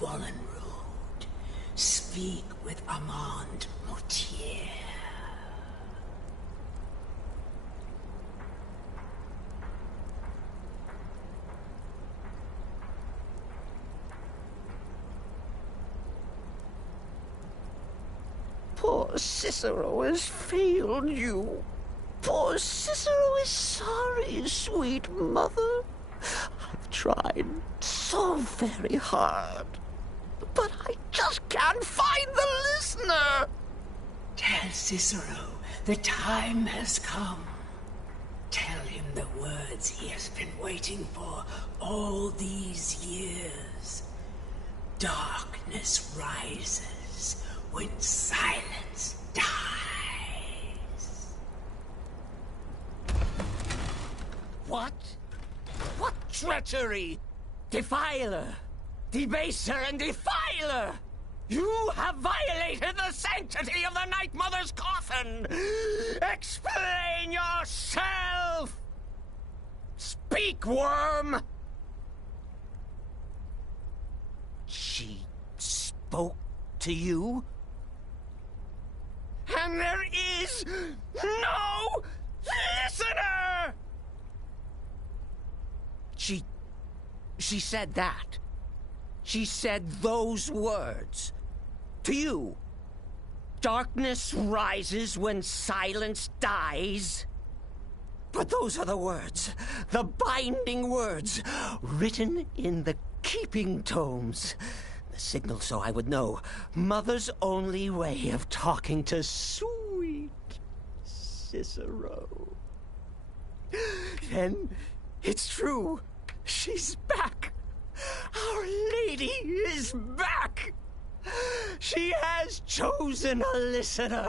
Vollenrood. Speak with Armand Moutier. Poor Cicero has failed you. Poor Cicero is sorry, sweet mother. I've tried so very hard, but I just can't find the listener. Tell Cicero the time has come. Tell him the words he has been waiting for all these years. Darkness rises when silence dies. What? What treachery! Defiler! Debaser and defiler! You have violated the sanctity of the Night Mother's coffin! Explain yourself! Speak, worm! She spoke to you? And there is no listener! She said that. She said those words. To you. Darkness rises when silence dies. But those are the words, the binding words, written in the keeping tomes. The signal so I would know. Mother's only way of talking to sweet Cicero. Then it's true. She's back. Our Lady is back. She has chosen a listener.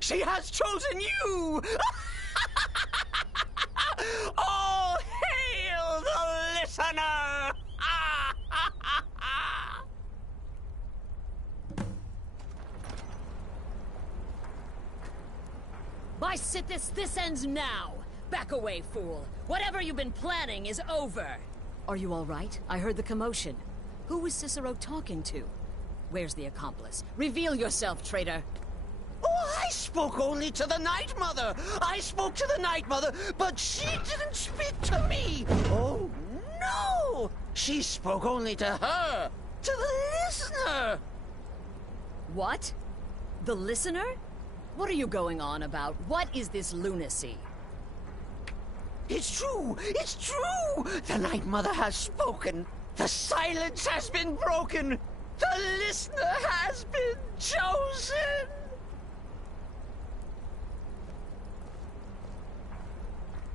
She has chosen you. All hail the listener. By Sithis, this ends now. Back away, fool. Whatever you've been planning is over. Are you all right? I heard the commotion. Who was Cicero talking to? Where's the accomplice? Reveal yourself, traitor. Oh, I spoke only to the Night Mother. I spoke to the Night Mother, but she didn't speak to me. Oh, no! She spoke only to her, to the listener. What? The listener? What are you going on about? What is this lunacy? It's true! It's true! The Night Mother has spoken. The silence has been broken. The listener has been chosen.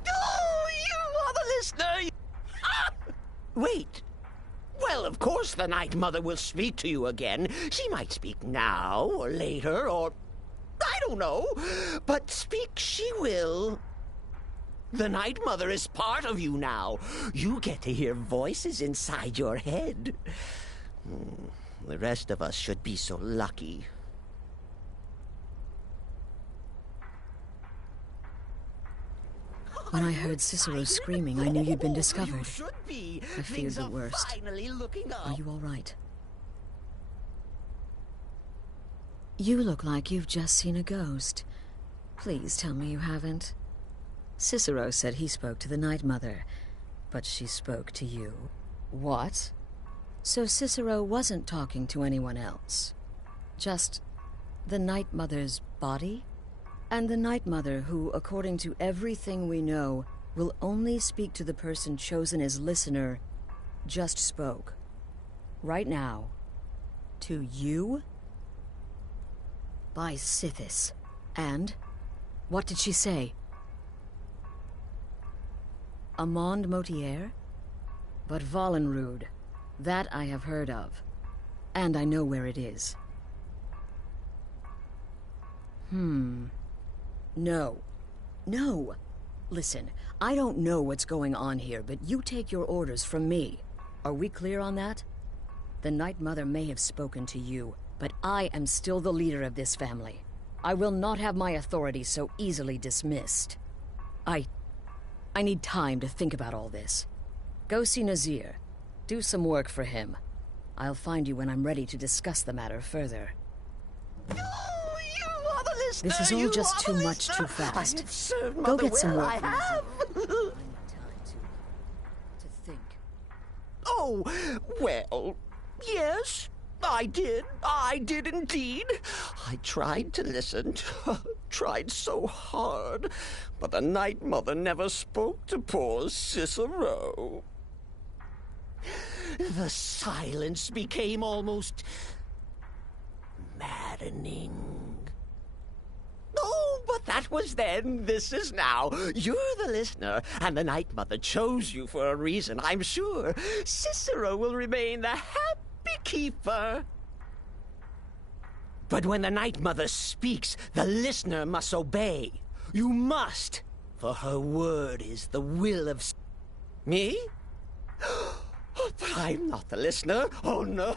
Oh, you are the listener! Ah! Wait. Well, of course the Night Mother will speak to you again. She might speak now, or later, or... I don't know. But speak she will. The Night Mother is part of you now. You get to hear voices inside your head. The rest of us should be so lucky. When I heard Cicero screaming, I knew you'd been discovered. You should be. I feared the worst. Finally looking up. Are you all right? You look like you've just seen a ghost. Please tell me you haven't. Cicero said he spoke to the Night Mother, but she spoke to you. What? So Cicero wasn't talking to anyone else? Just the Night Mother's body? And the Night Mother who, according to everything we know, will only speak to the person chosen as listener, just spoke. Right now. To you? By Sithis. And? What did she say? Armand Moutier? But Vollenrood. That I have heard of. And I know where it is. No. No. Listen, I don't know what's going on here, but you take your orders from me. Are we clear on that? The Night Mother may have spoken to you, but I am still the leader of this family. I will not have my authority so easily dismissed. I need time to think about all this. Go see Nazir. Do some work for him. I'll find you when I'm ready to discuss the matter further. Oh, you are the listener. This is all you just are too the much listener. too fast. I have served Go Mother get some well, work. I have. I need time to think. Oh, well, yes, I did. I did indeed. I tried to listen, tried so hard, but the Night Mother never spoke to poor Cicero. The silence became almost maddening. Oh, but that was then. This is now. You're the listener, and the Night Mother chose you for a reason, I'm sure. Cicero will remain the happy keeper. But when the Night Mother speaks, the listener must obey. You must, for her word is the will of... Me? Oh, but I'm not the listener. Oh, no.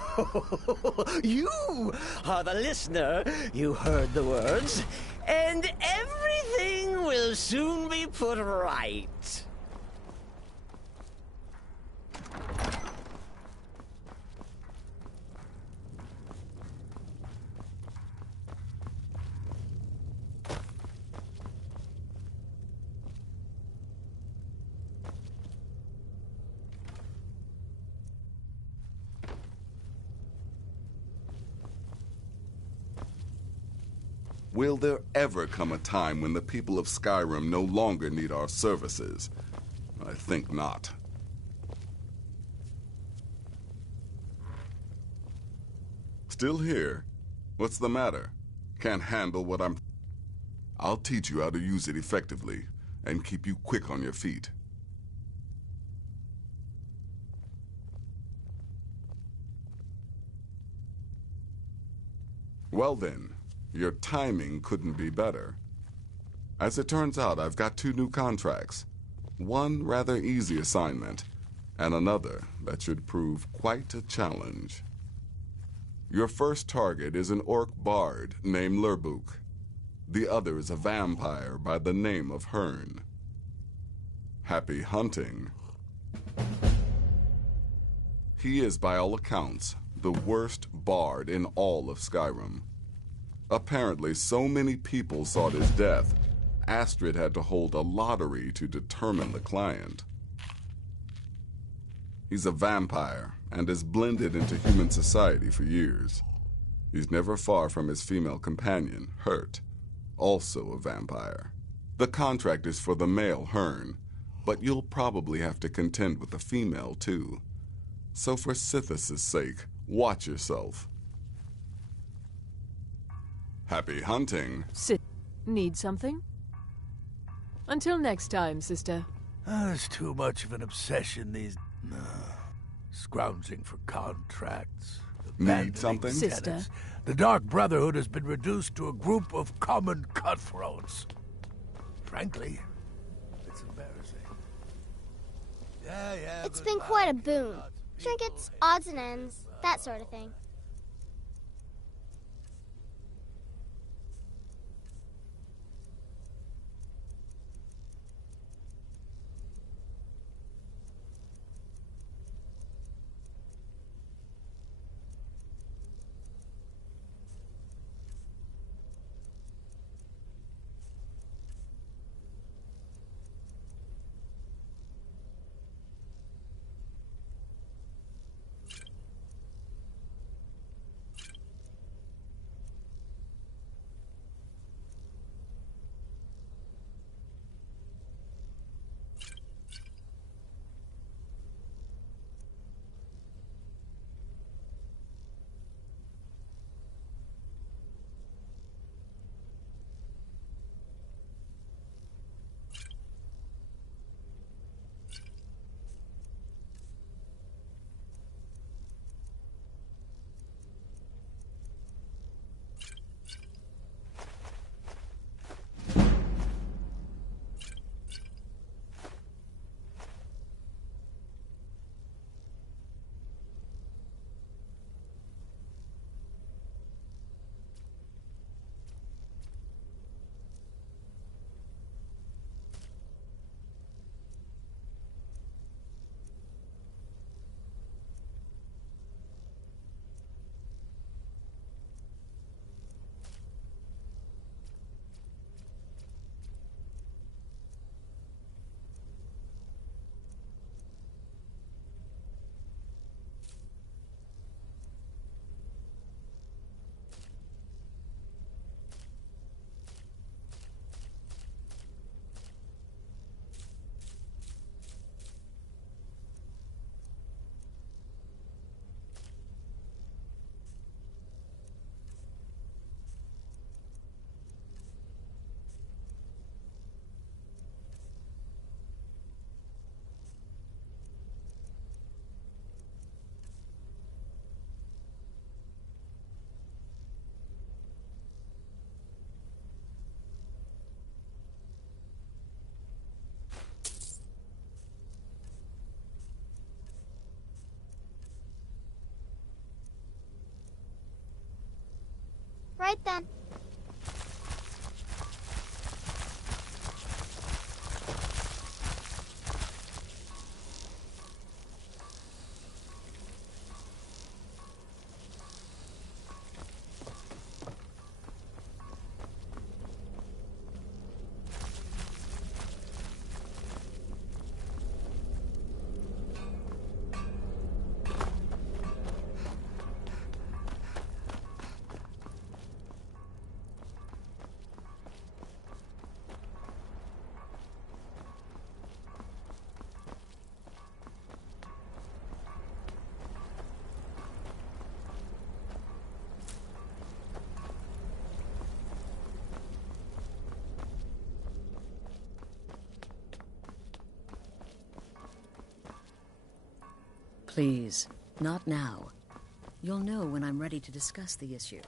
You are the listener. You heard the words. And everything will soon be put right. Will there ever come a time when the people of Skyrim no longer need our services? I think not. Still here? What's the matter? Can't handle what I'm... I'll teach you how to use it effectively and keep you quick on your feet. Well then. Your timing couldn't be better. As it turns out, I've got 2 new contracts. One rather easy assignment, and another that should prove quite a challenge. Your first target is an orc bard named Lurbuk. The other is a vampire by the name of Hearn. Happy hunting. He is, by all accounts, the worst bard in all of Skyrim. Apparently, so many people sought his death, Astrid had to hold a lottery to determine the client. He's a vampire and has blended into human society for years. He's never far from his female companion, Hurt, also a vampire. The contract is for the male Hearn, but you'll probably have to contend with the female too. So for Sithis' sake, watch yourself. Happy hunting. Need something? Until next time, sister. There's too much of an obsession these... scrounging for contracts. Need something? Sister. The Dark Brotherhood has been reduced to a group of common cutthroats. Frankly, it's embarrassing. Yeah. It's been quite a boon. Trinkets, odds and ends, that sort of thing. Right then. Please, not now. You'll know when I'm ready to discuss the issue.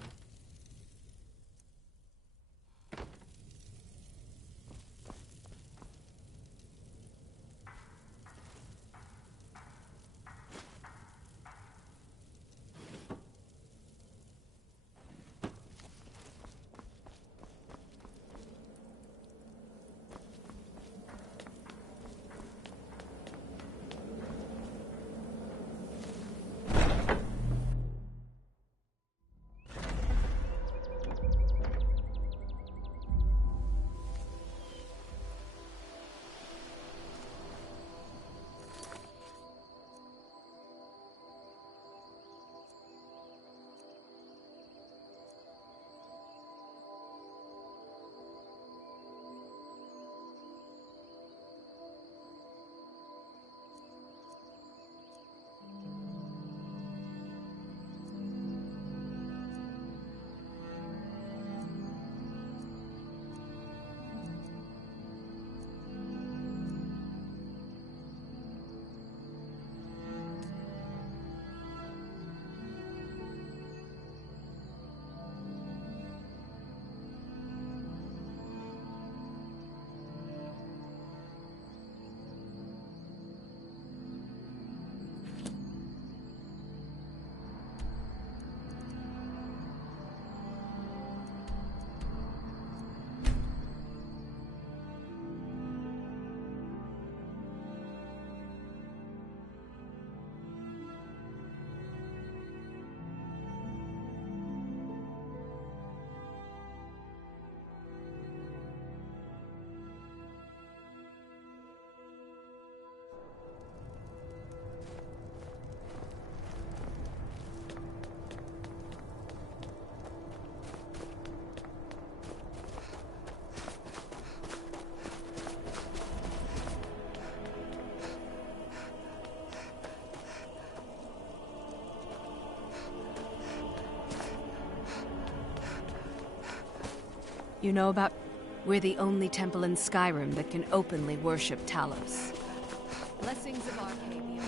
You know about... We're the only temple in Skyrim that can openly worship Talos. Blessings of Arcadia.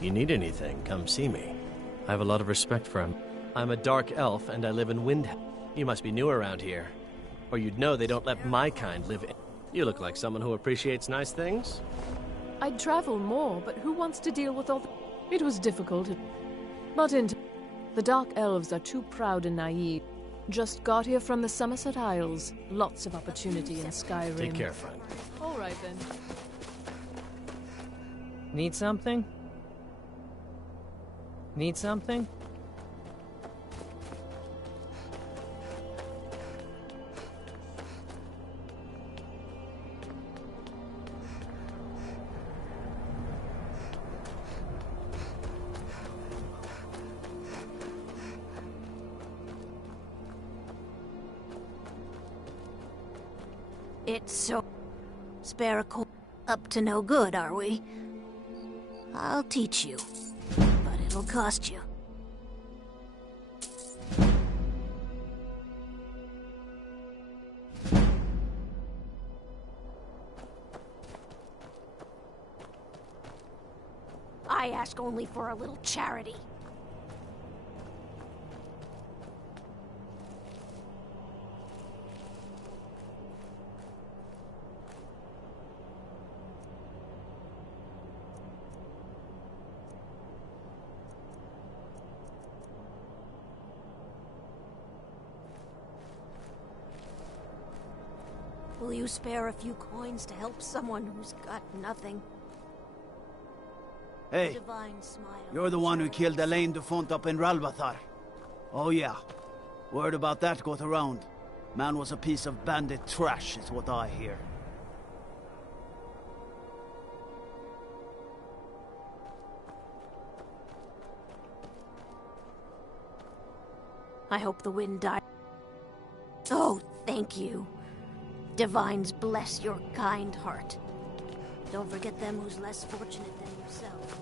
You need anything, come see me. I have a lot of respect for him. I'm a dark elf and I live in Windhelm. You must be new around here. Or you'd know they don't let my kind live in. You look like someone who appreciates nice things. I'd travel more, but who wants to deal with all the... It was difficult. But the Dark Elves are too proud and naive. Just got here from the Somerset Isles. Lots of opportunity in Skyrim. Take care, friend. All right, then. Need something? Need something? It's so... Spare a coin. Up to no good, are we? I'll teach you, but it'll cost you. I ask only for a little charity. Will you spare a few coins to help someone who's got nothing? Hey, Divine smile. you're the one who killed Elaine Dufont up in Ralbathar. Oh yeah. Word about that got around. Man was a piece of bandit trash, is what I hear. I hope the wind died. Oh, thank you. Divines bless your kind heart. Don't forget them who's less fortunate than yourself.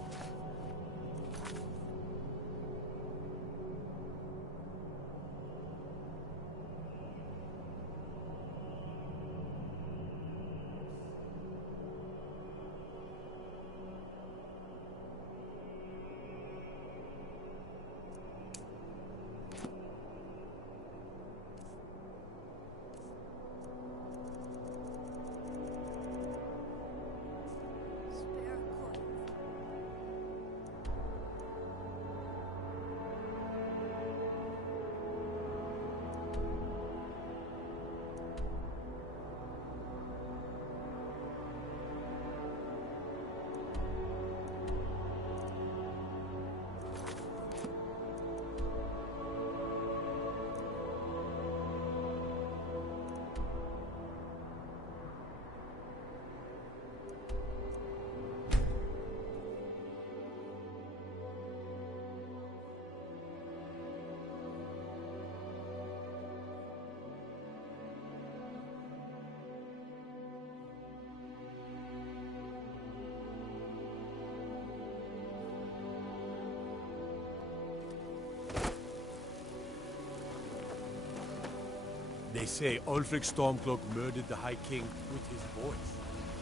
They say Ulfric Stormcloak murdered the High King with his voice.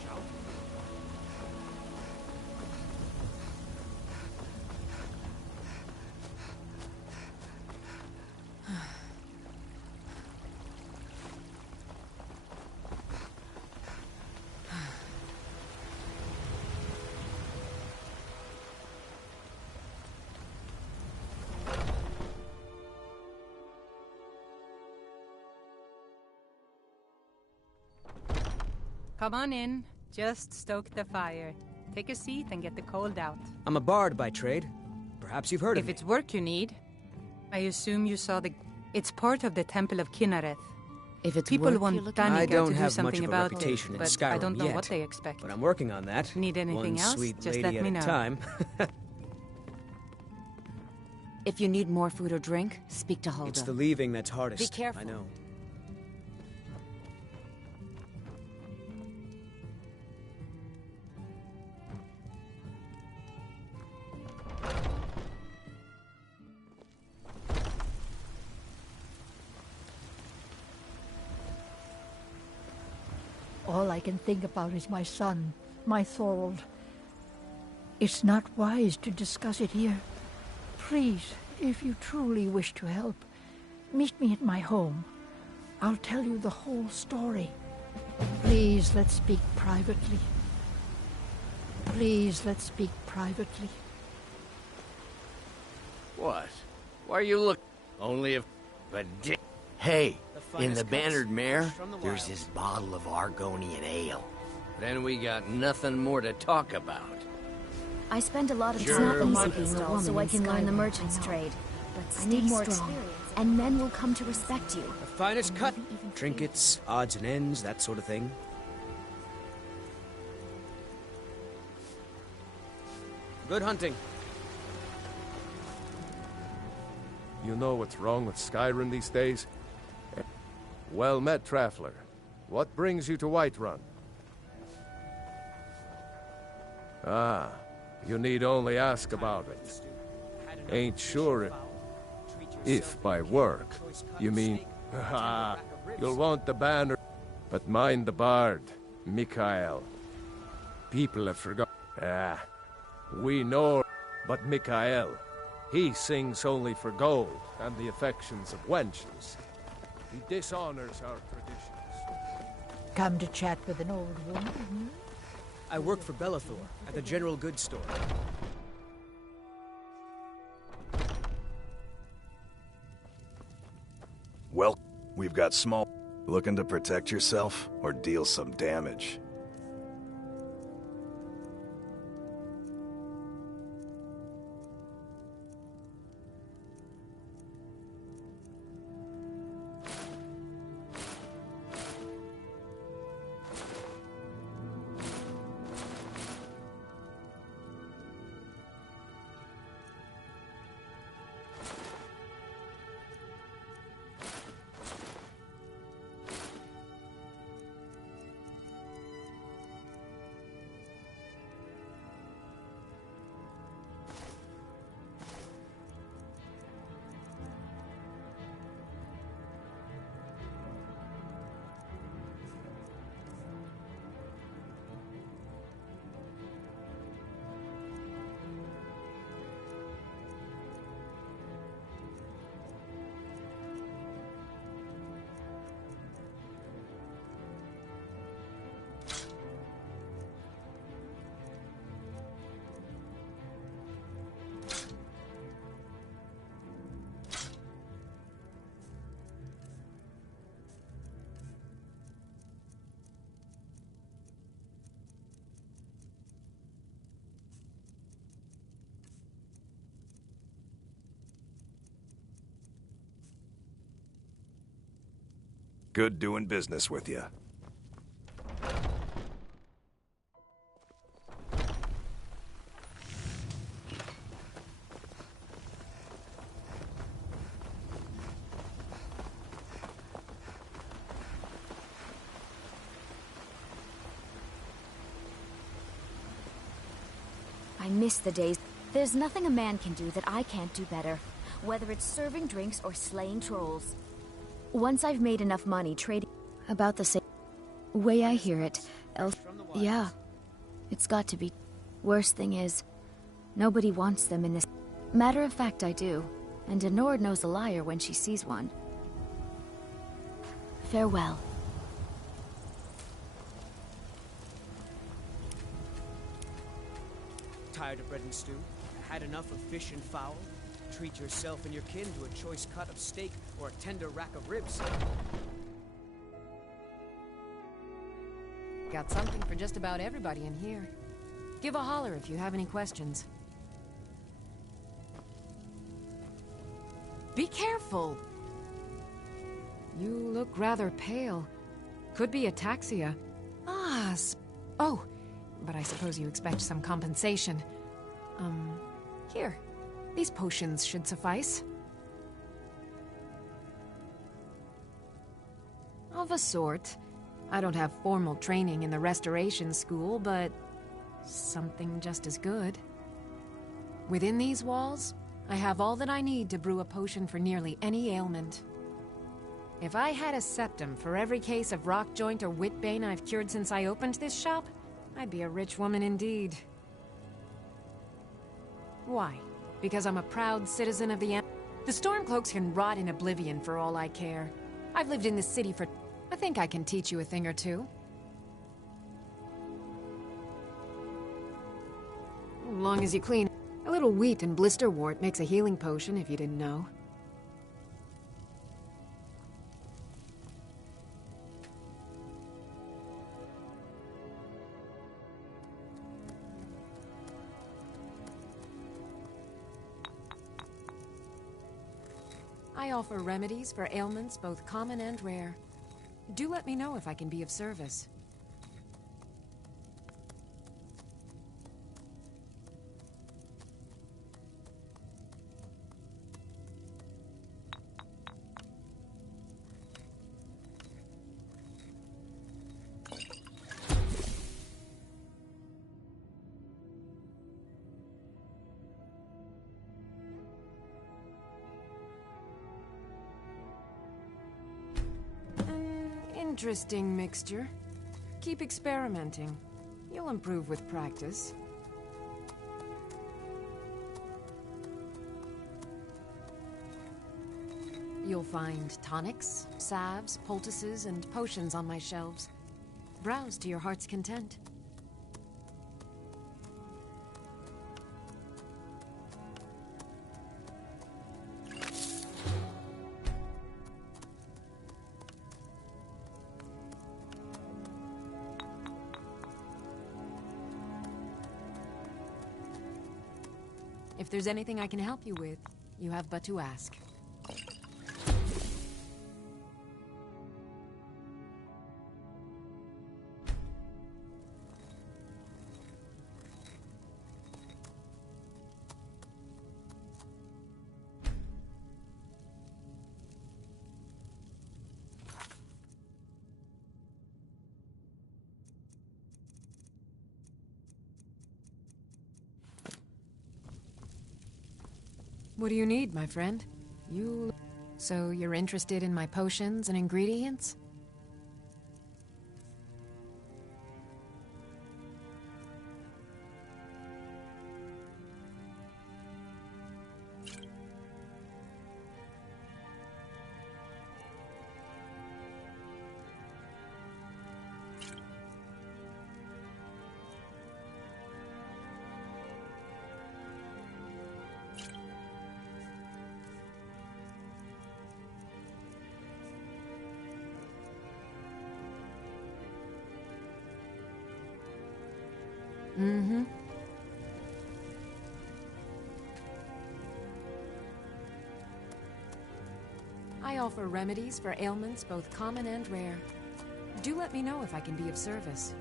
Shouting. Come on in. Just stoke the fire. Take a seat and get the cold out. I'm a bard by trade. Perhaps you've heard of If me. it's work you need, I assume you saw the... It's part of the Temple of Kinnareth. If it's People work want you're looking I Danica don't to do have much something of a about reputation it, in but Skyrim I don't know yet, what they expect. but I'm working on that. Need anything One else? sweet Just lady let me at know. a time. If you need more food or drink, speak to Hulda. It's the leaving that's hardest. Be careful. I know. All I can think about is my son, my Thorold. It's not wise to discuss it here. Please, if you truly wish to help, meet me at my home. I'll tell you the whole story. Please, let's speak privately. Please, let's speak privately. What? Why are you look? Only if... But hey, in the Bannered Mare, there's this bottle of Argonian ale. Then we got nothing more to talk about. I spend a lot of Sure. time It's not being easy a woman so I can learn the merchant's trade. But I need more experience, and men will come to respect you. The finest cut. Trinkets, odds and ends, that sort of thing. Good hunting. You know what's wrong with Skyrim these days? Well met, Traveler. What brings you to Whiterun? Ah, you need only ask about it. Ain't sure if by work you mean... Ha! You'll want the banner, but mind the bard, Mikael. People have forgotten. Ah, we know, but Mikael, he sings only for gold and the affections of wenches. He dishonors our traditions. Come to chat with an old woman? I work for Bellathor at the General Goods Store. Well, we've got small... Looking to protect yourself or deal some damage? Good doing business with you. I miss the days. There's nothing a man can do that I can't do better, whether it's serving drinks or slaying trolls. Once I've made enough money trading, about the same way I hear it, yeah, it's got to be. Worst thing is, nobody wants them in this. Matter of fact, I do, and Denord knows a liar when she sees one. Farewell. Tired of bread and stew? Had enough of fish and fowl? Treat yourself and your kin to a choice cut of steak or a tender rack of ribs. Got something for just about everybody in here. Give a holler if you have any questions. Be careful! You look rather pale. Could be ataxia. Oh, but I suppose you expect some compensation. Here. These potions should suffice. Of a sort. I don't have formal training in the restoration school, but something just as good. Within these walls, I have all that I need to brew a potion for nearly any ailment. If I had a septum for every case of rock joint or whitbane I've cured since I opened this shop, I'd be a rich woman indeed. Why? Because I'm a proud citizen of the The Stormcloaks can rot in oblivion for all I care. I've lived in this city for... I think I can teach you a thing or two. As long as you clean. A little wheat and blisterwort makes a healing potion, if you didn't know. I offer remedies for ailments both common and rare. Do let me know if I can be of service. Interesting mixture. Keep experimenting. You'll improve with practice. You'll find tonics, salves, poultices, and potions on my shelves. Browse to your heart's content. If there's anything I can help you with, you have but to ask. What do you need, my friend? So you're interested in my potions and ingredients? Mm-hmm. I offer remedies for ailments both common and rare. Do let me know if I can be of service.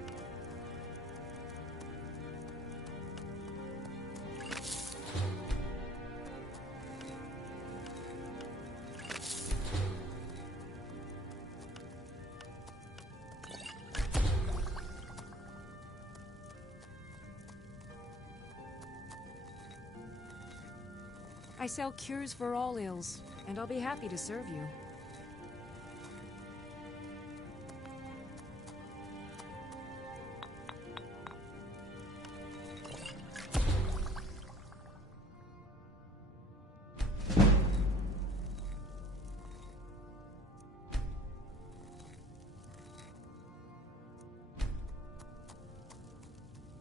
I sell cures for all ills, and I'll be happy to serve you.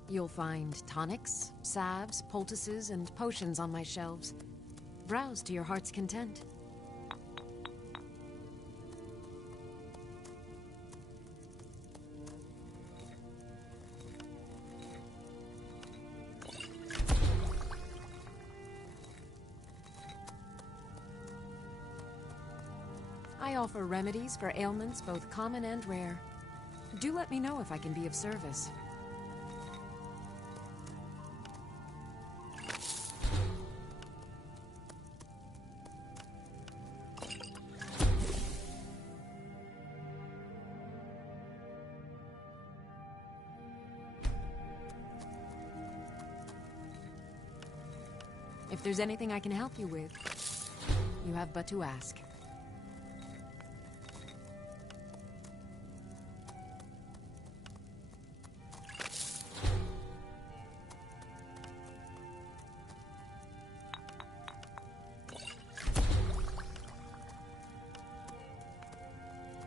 You'll find tonics, salves, poultices, and potions on my shelves. Browse to your heart's content. I offer remedies for ailments both common and rare. Do let me know if I can be of service. If there's anything I can help you with, you have but to ask.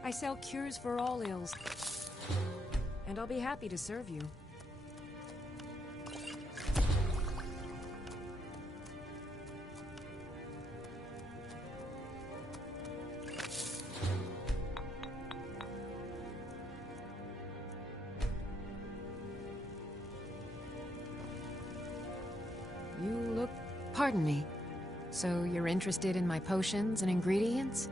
I sell cures for all ills, and I'll be happy to serve you. Pardon me. So you're interested in my potions and ingredients?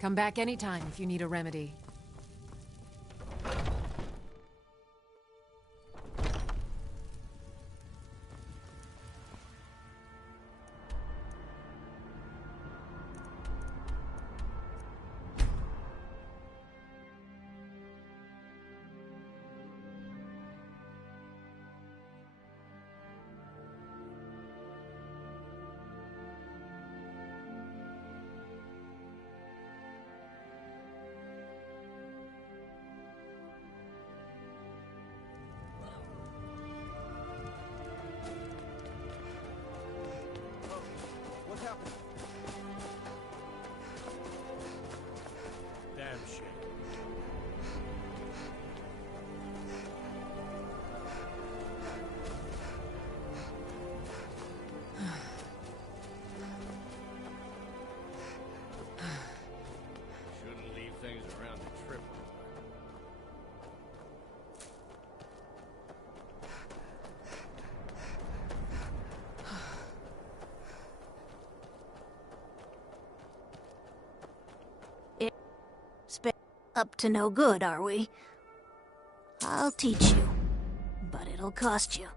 Come back anytime if you need a remedy. happened? Damn shit. Shouldn't leave things around to trip over. Up to no good, are we? I'll teach you, but it'll cost you.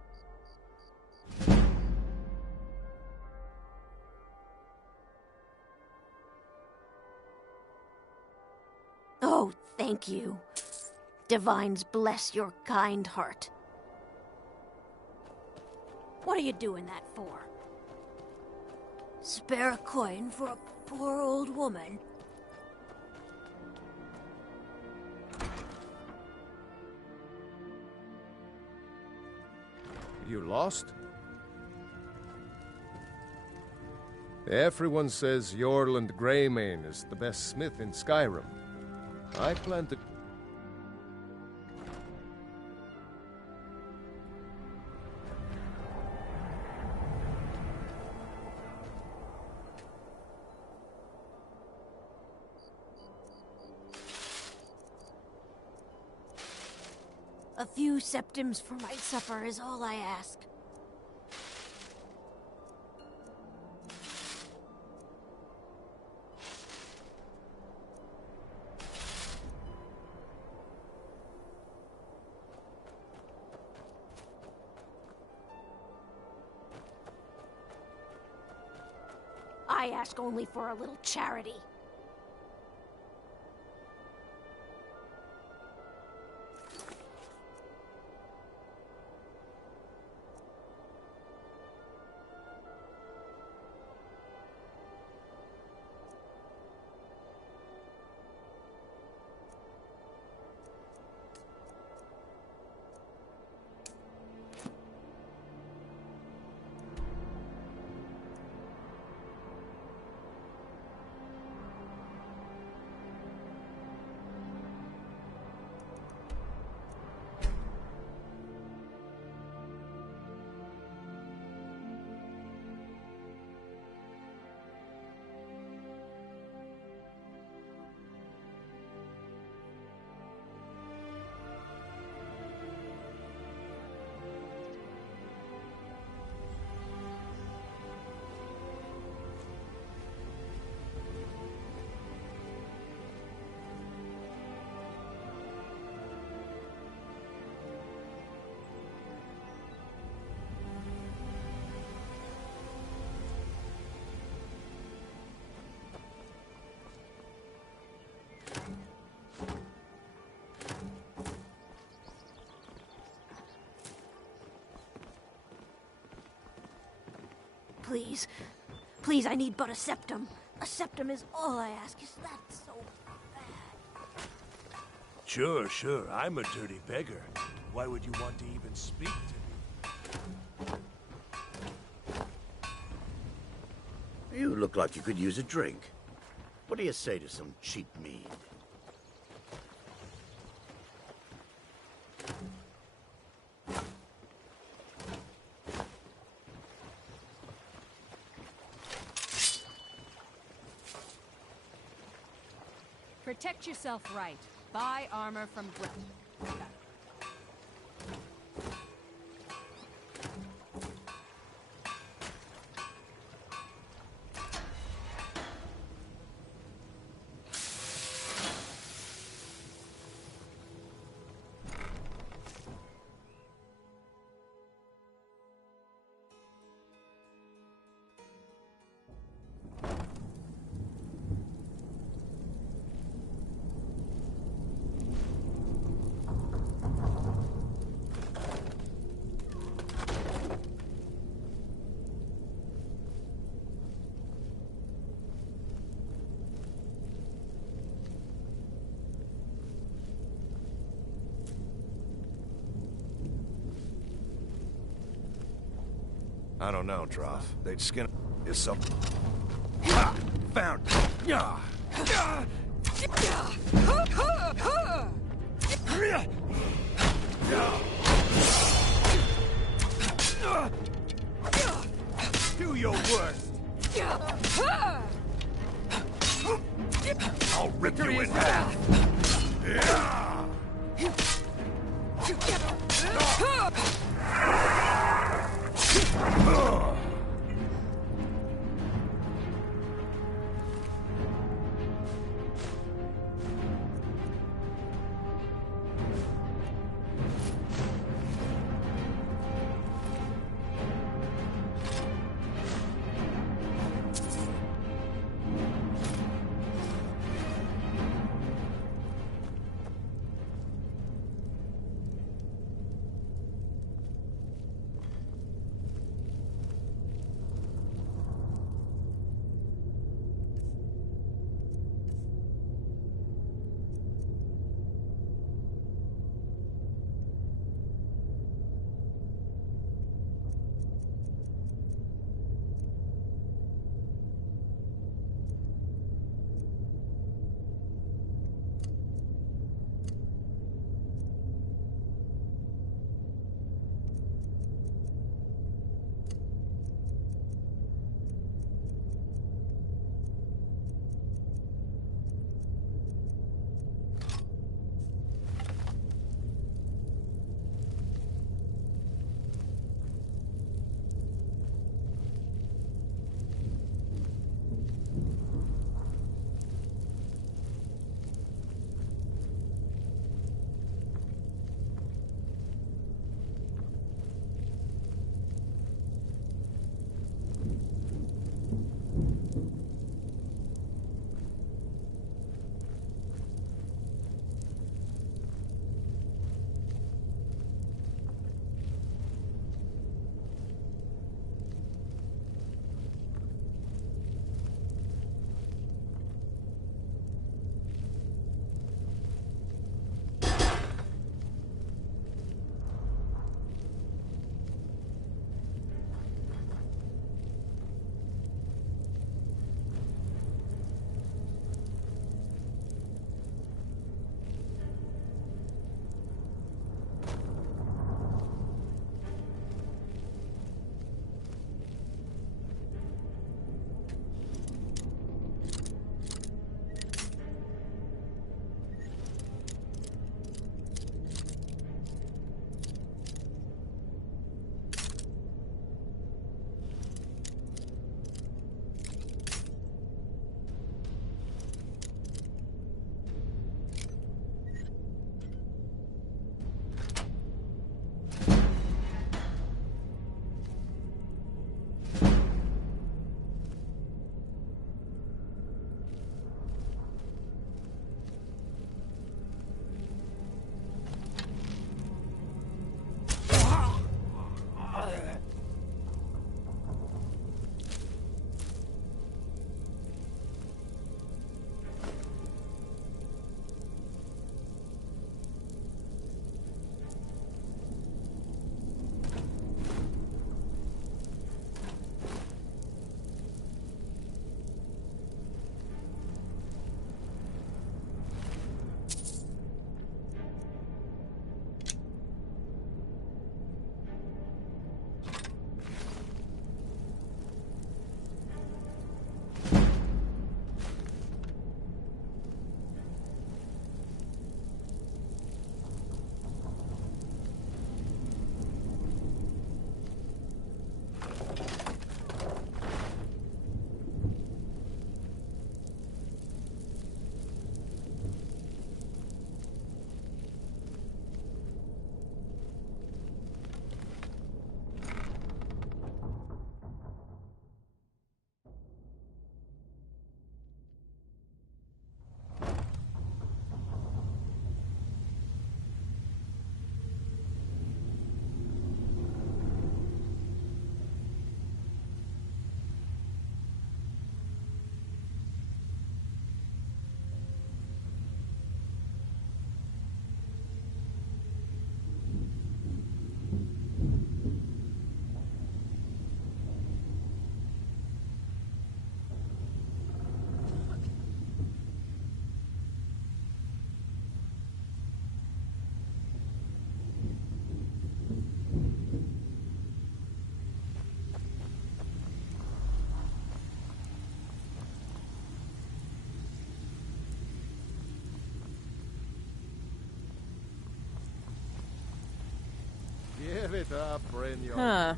Oh, thank you. Divines bless your kind heart. What are you doing that for? Spare a coin for a poor old woman? You lost? Everyone says Yorland Greymane is the best smith in Skyrim. I plan to... A few septims for my supper is all I ask. I ask only for a little charity. Please. Please, I need but a septum. A septum is all I ask. Is that so bad? Sure. I'm a dirty beggar. Why would you want to even speak to me? You look like you could use a drink. What do you say to some cheap mead? Protect yourself right. Buy armor from Brett. I don't know, Droff. They'd skin is something. Found. Do your worst. I'll rip you in half. Give it up, Brynjolf. Huh.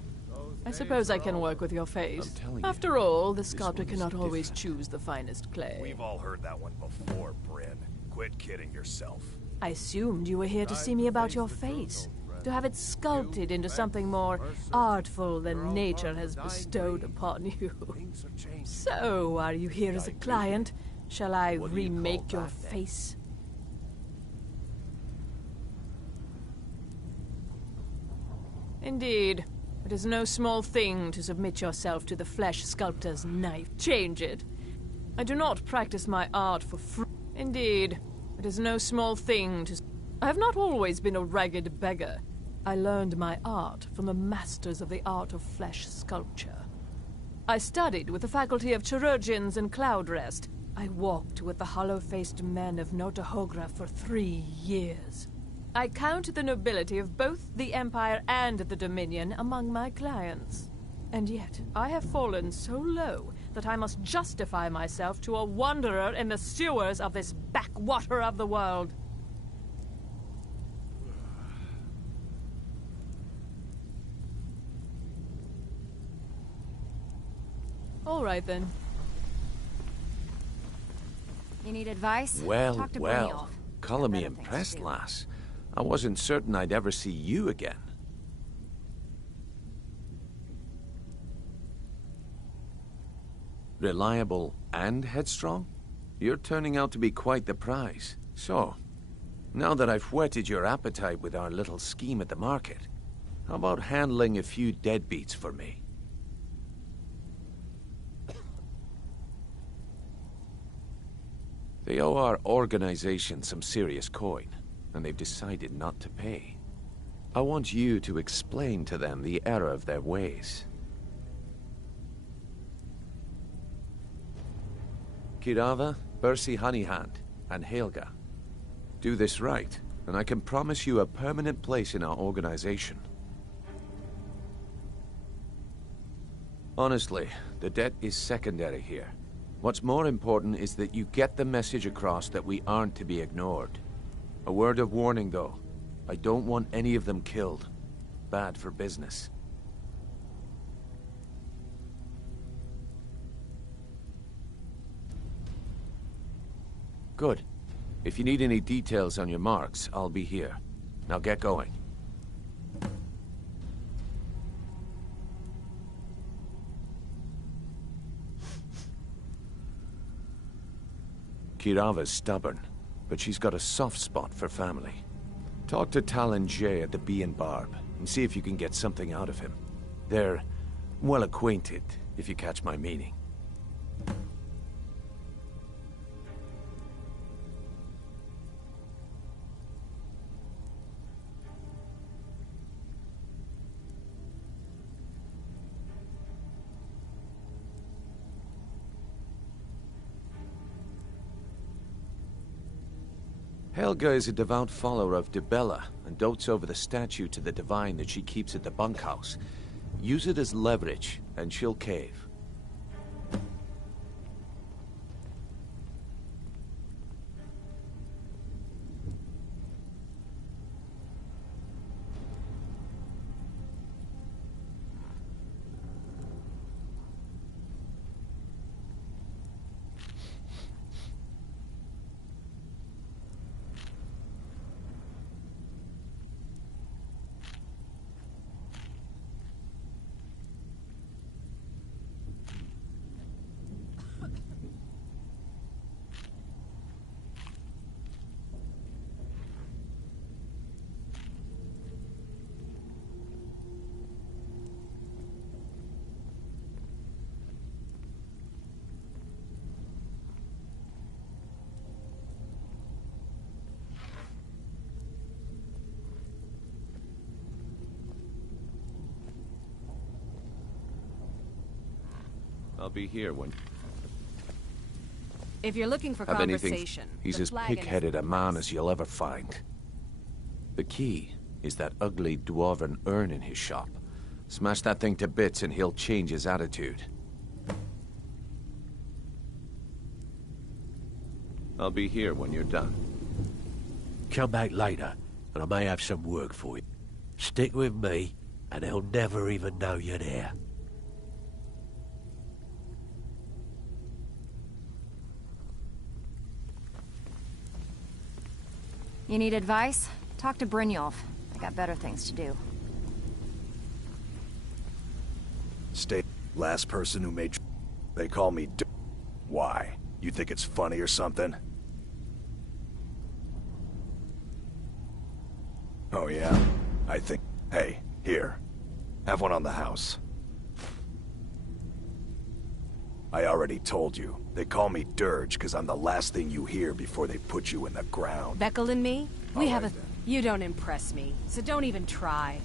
I suppose I can work with your face. After all, the sculptor cannot always choose the finest clay. We've all heard that one before, Bryn. Quit kidding yourself. I assumed you were here to see me about your face, to have it sculpted into something more artful than nature has bestowed upon you. So, are you here as a client? Shall I remake your face? Indeed. It is no small thing to submit yourself to the flesh sculptor's knife. Change it. I do not practice my art for free. Indeed. It is no small thing to... I have not always been a ragged beggar. I learned my art from the masters of the art of flesh sculpture. I studied with the faculty of chirurgeons and Cloudrest. I walked with the hollow-faced men of Notahogra for 3 years. I count the nobility of both the Empire and the Dominion among my clients. And yet, I have fallen so low that I must justify myself to a wanderer in the sewers of this backwater of the world. All right, then. You need advice? Well, Talk to well. Brynjolf. Colour me impressed, lass. I wasn't certain I'd ever see you again. Reliable and headstrong? You're turning out to be quite the prize. So, now that I've whetted your appetite with our little scheme at the market, how about handling a few deadbeats for me? They owe our organization some serious coin, and they've decided not to pay. I want you to explain to them the error of their ways. Kirava, Bersi Honeyhand, and Helga. Do this right, and I can promise you a permanent place in our organization. Honestly, the debt is secondary here. What's more important is that you get the message across that we aren't to be ignored. A word of warning, though. I don't want any of them killed. Bad for business. Good. If you need any details on your marks, I'll be here. Now get going. Kirava's stubborn, but she's got a soft spot for family. Talk to Talon Jay at the Bee and Barb, and see if you can get something out of him. They're well acquainted, if you catch my meaning. Helga is a devout follower of Dibella and dotes over the statue to the Divine that she keeps at the bunkhouse. Use it as leverage, and she'll cave. I'll be here when... If you're looking for Have conversation... anything, he's the as flagon is pig-headed a man as you'll ever find. The key is that ugly dwarven urn in his shop. Smash that thing to bits and he'll change his attitude. I'll be here when you're done. Come back later, and I may have some work for you. Stick with me, and they'll never even know you're there. You need advice? Talk to Brynjolf. I got better things to do. Stay. Last person who made... They call me Why? You think it's funny or something? Oh yeah? I think... Hey, here. Have one on the house. I already told you. They call me Dirge because I'm the last thing you hear before they put you in the ground. Beckel and me? We have a... then. You don't impress me, so don't even try.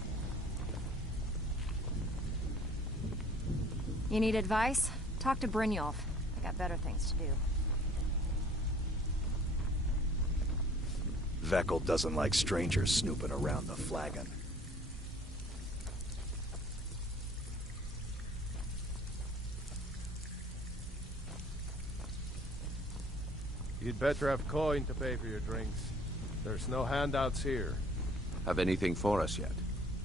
You need advice? Talk to Brynjolf. I got better things to do. Veckel doesn't like strangers snooping around the flagon. You'd better have coin to pay for your drinks. There's no handouts here. Have anything for us yet?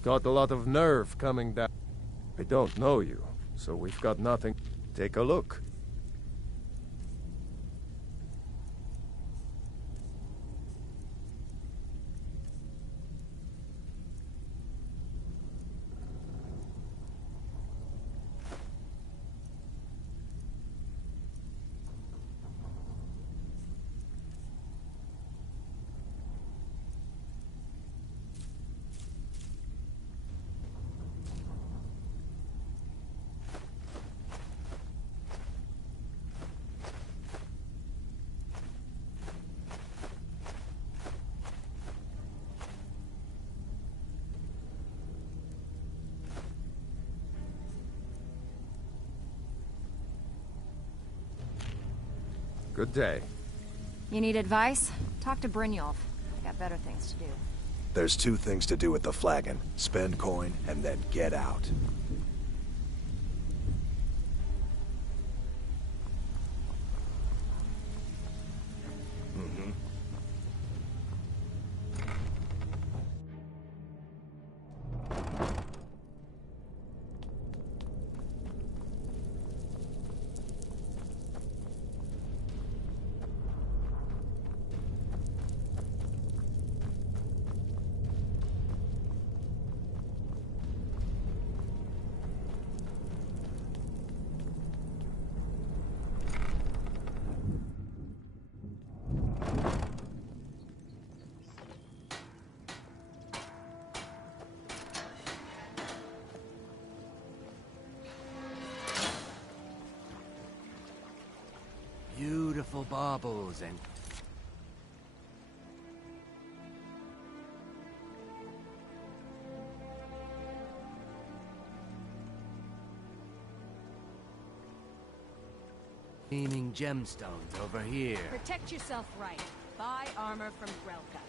Got a lot of nerve coming down. I don't know you, so we've got nothing. Take a look. Good day. You need advice? Talk to Brynjolf. I got better things to do. There's two things to do with the flagon. Spend coin, and then get out. Beautiful baubles and... gleaming gemstones over here. Protect yourself right. Buy armor from Grelka.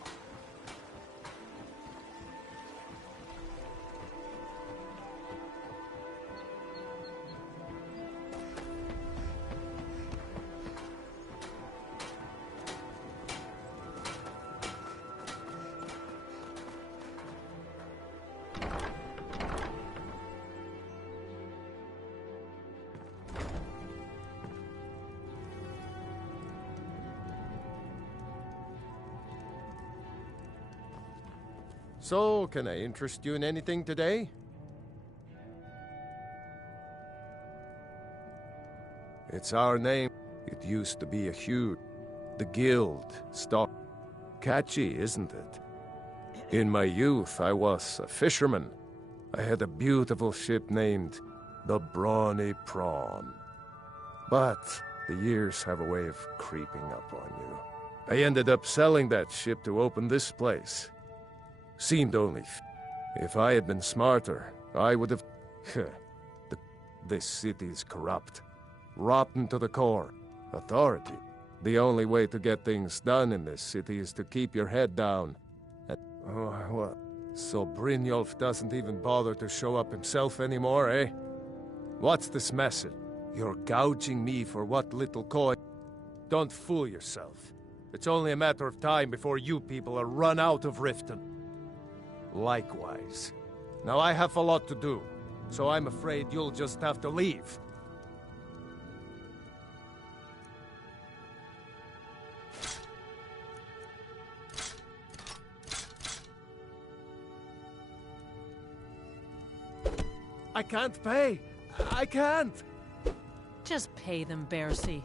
So, can I interest you in anything today? It's our name. It used to be a huge... The guild. Stock. Catchy, isn't it? In my youth, I was a fisherman. I had a beautiful ship named the Brawny Prawn. But the years have a way of creeping up on you. I ended up selling that ship to open this place. Seemed only if I had been smarter, I would have... This city is corrupt. Rotten to the core. Authority. The only way to get things done in this city is to keep your head down. And, what? So Brynjolf doesn't even bother to show up himself anymore, eh? What's this message? You're gouging me for what little coin? Don't fool yourself. It's only a matter of time before you people are run out of Riften. Likewise. Now I have a lot to do, so I'm afraid you'll just have to leave. I can't pay! I can't! Just pay them, Bercy.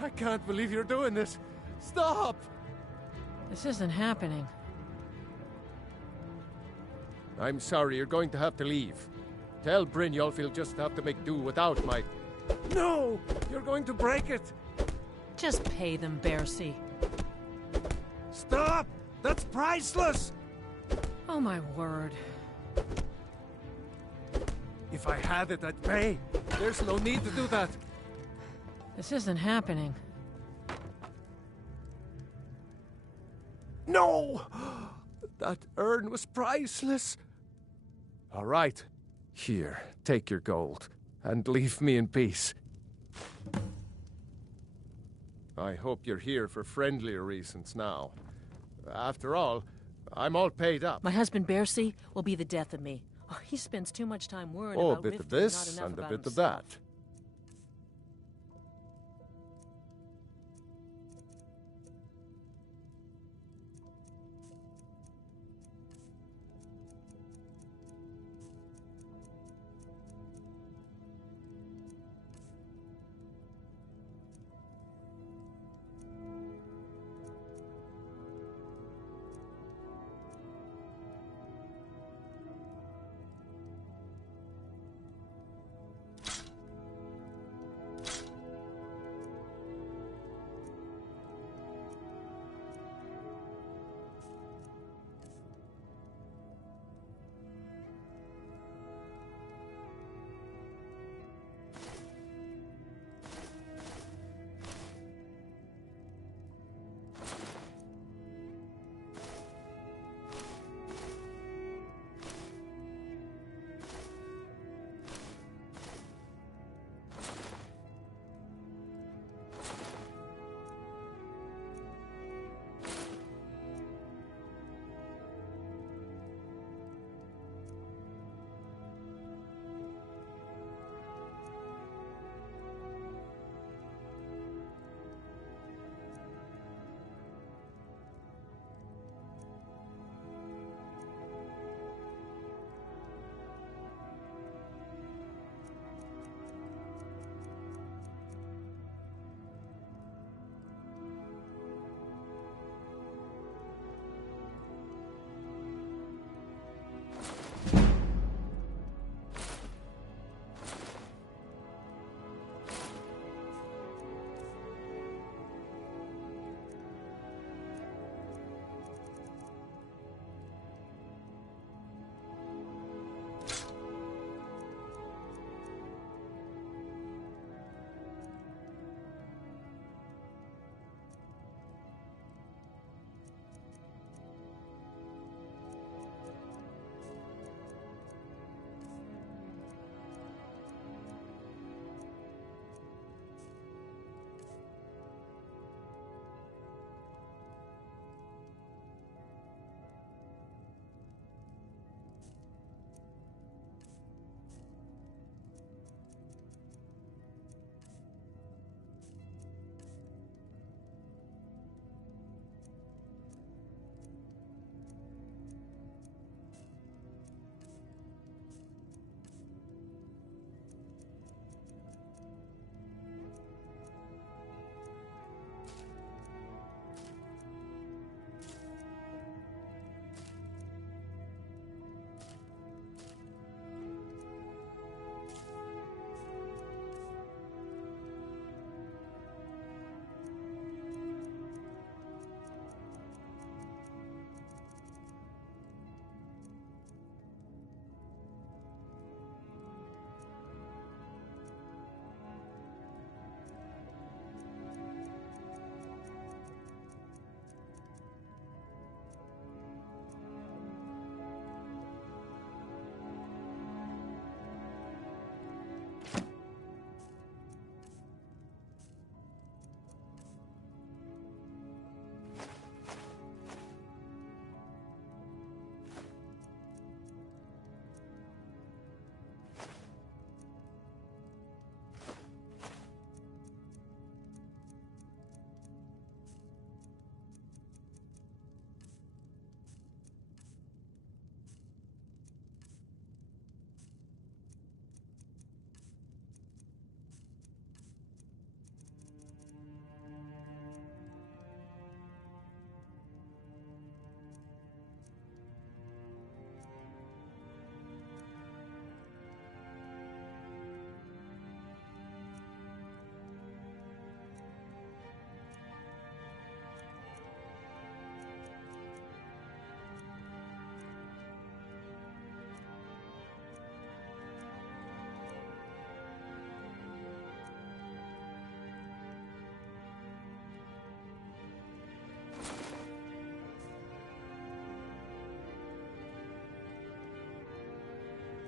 I can't believe you're doing this! Stop! This isn't happening. I'm sorry, you're going to have to leave. Tell Brynjolf he'll just have to make do without my... No! You're going to break it! Just pay them, Bercy. Stop! That's priceless! Oh my word. If I had it, I'd pay. There's no need to do that. This isn't happening. No! That urn was priceless. All right. Here, take your gold, and leave me in peace. I hope you're here for friendlier reasons now. After all, I'm all paid up. My husband Bercy will be the death of me. Oh, he spends too much time worrying Oh, a about bit of Riften, this, not enough and a about bit of himself. that.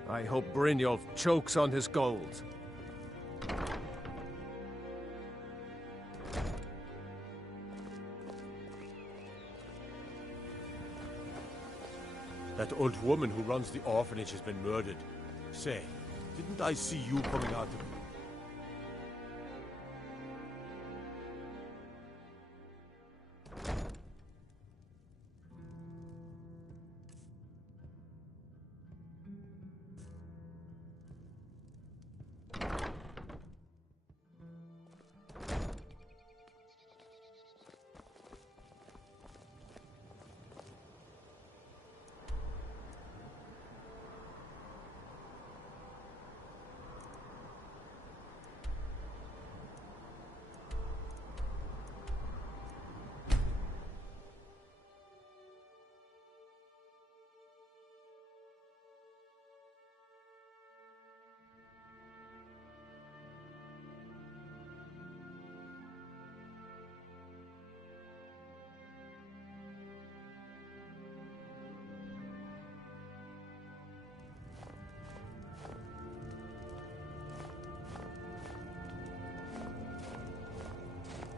I hope Brynjolf chokes on his gold. That old woman who runs the orphanage has been murdered. Say, didn't I see you coming out of...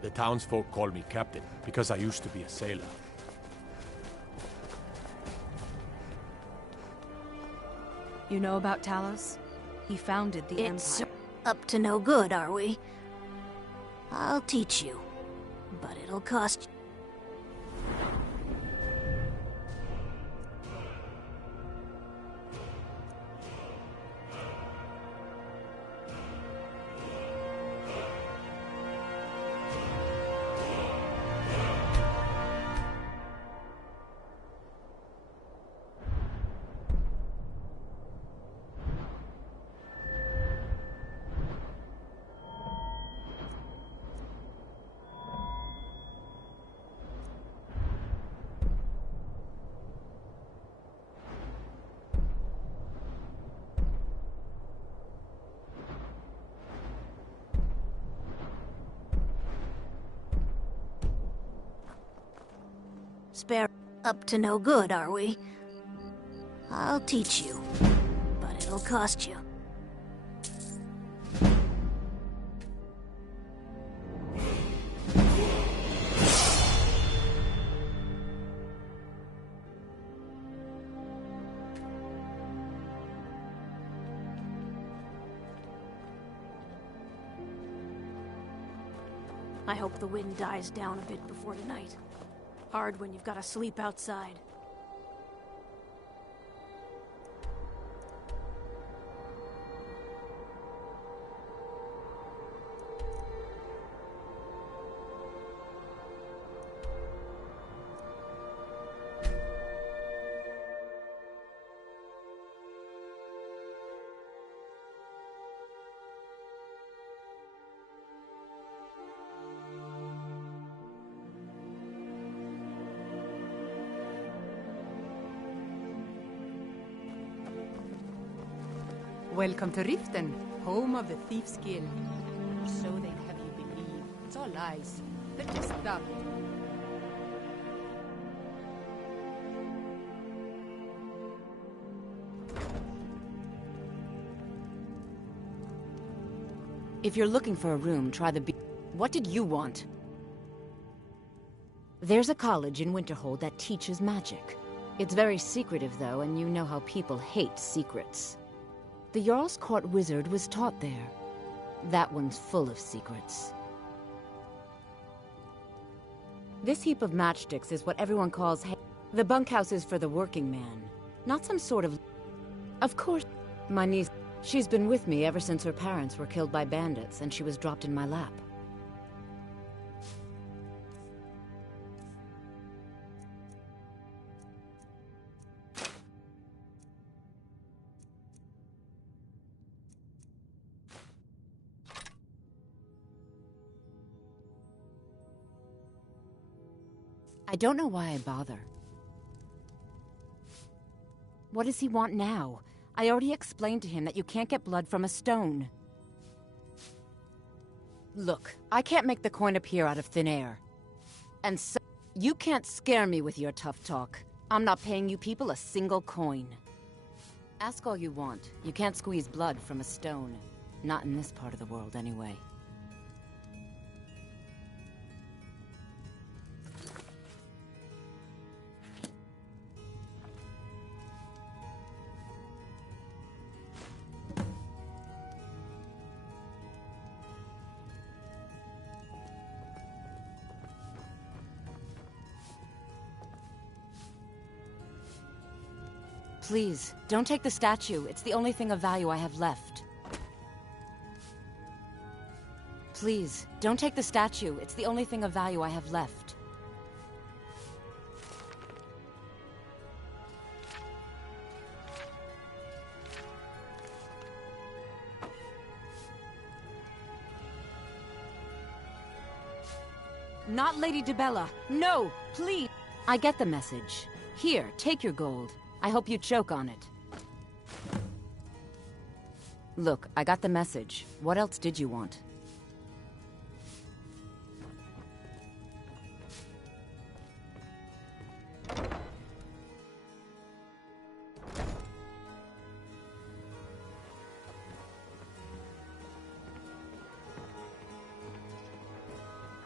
The townsfolk call me captain because I used to be a sailor. You know about Talos? He founded the It's Empire. up to no good, are we? I'll teach you, but it'll cost you. Spare up to no good, are we? I'll teach you, but it'll cost you. I hope the wind dies down a bit before tonight. Hard when you've got to sleep outside. Welcome to Riften, home of the Thief's Guild. Or so they'd have you believe. It's all lies. They're just dumb. If you're looking for a room, try the What did you want? There's a college in Winterhold that teaches magic. It's very secretive, though, and you know how people hate secrets. The Jarl's Court wizard was taught there. That one's full of secrets. This heap of matchsticks is what everyone calls the bunkhouse is for the working man, not some sort of... Of course, my niece, she's been with me ever since her parents were killed by bandits and she was dropped in my lap. I don't know why I bother. What does he want now? I already explained to him that you can't get blood from a stone. Look, I can't make the coin appear out of thin air. And so, you can't scare me with your tough talk. I'm not paying you people a single coin. Ask all you want. You can't squeeze blood from a stone. Not in this part of the world, anyway. Please, don't take the statue. It's the only thing of value I have left. Please, don't take the statue. It's the only thing of value I have left. Not Lady DeBella. No, please. I get the message. Here, take your gold. I hope you choke on it. Look, I got the message. What else did you want?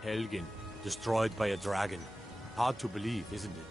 Helgen, destroyed by a dragon. Hard to believe, isn't it?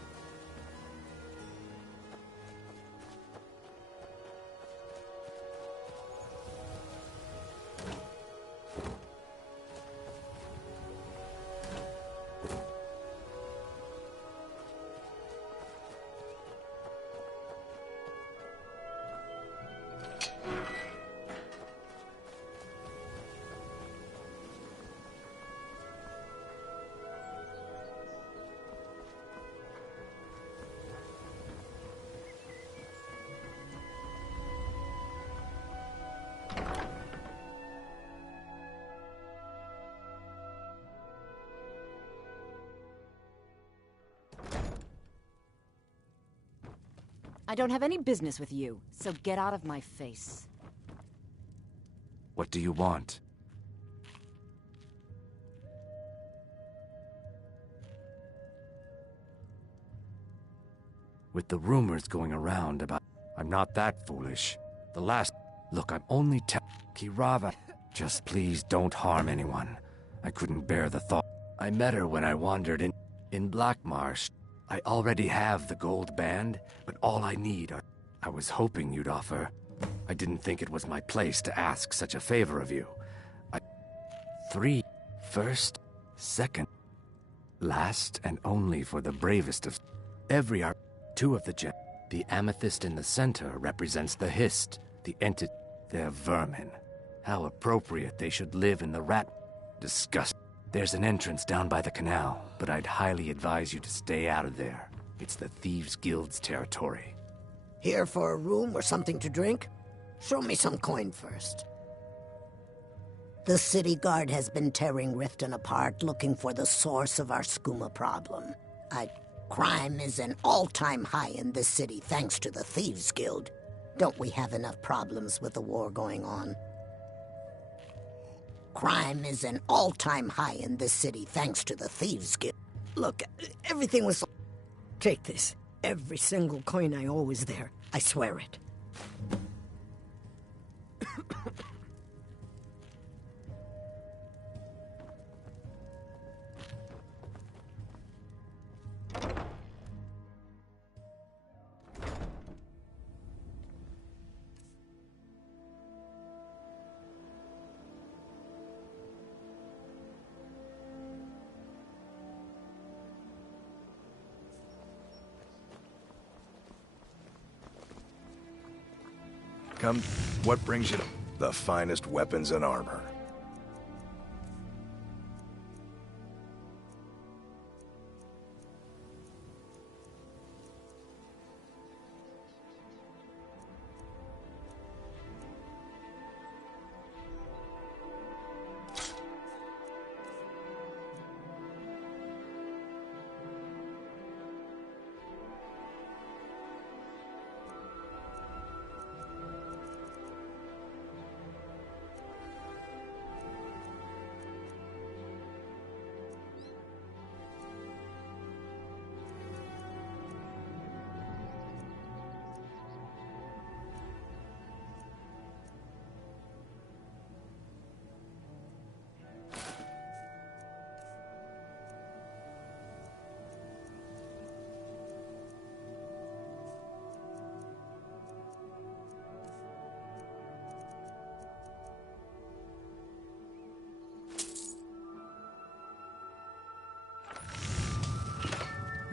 I don't have any business with you, so get out of my face. What do you want? With the rumors going around about... I'm not that foolish. The last... Look, I'm only Kirava. Just please don't harm anyone. I couldn't bear the thought. I met her when I wandered in Black Marsh. I already have the gold band, but all I need are... I was hoping you'd offer. I didn't think it was my place to ask such a favor of you. 3, first, second, last, and only for the bravest of... Every art... 2 of the gem. The amethyst in the center represents the Hist, the entity. They're vermin. How appropriate they should live in the rat... Disgust. There's an entrance down by the canal, but I'd highly advise you to stay out of there. It's the Thieves' Guild's territory. Here for a room or something to drink? Show me some coin first. The city guard has been tearing Riften apart, looking for the source of our skooma problem. Crime is an all-time high in this city thanks to the Thieves' Guild. Don't we have enough problems with the war going on? Crime is an all-time high in this city thanks to the Thieves' Guild. Look, everything was... Take this. Every single coin I owe is there. I swear it. Come, what brings you to... The finest weapons and armor.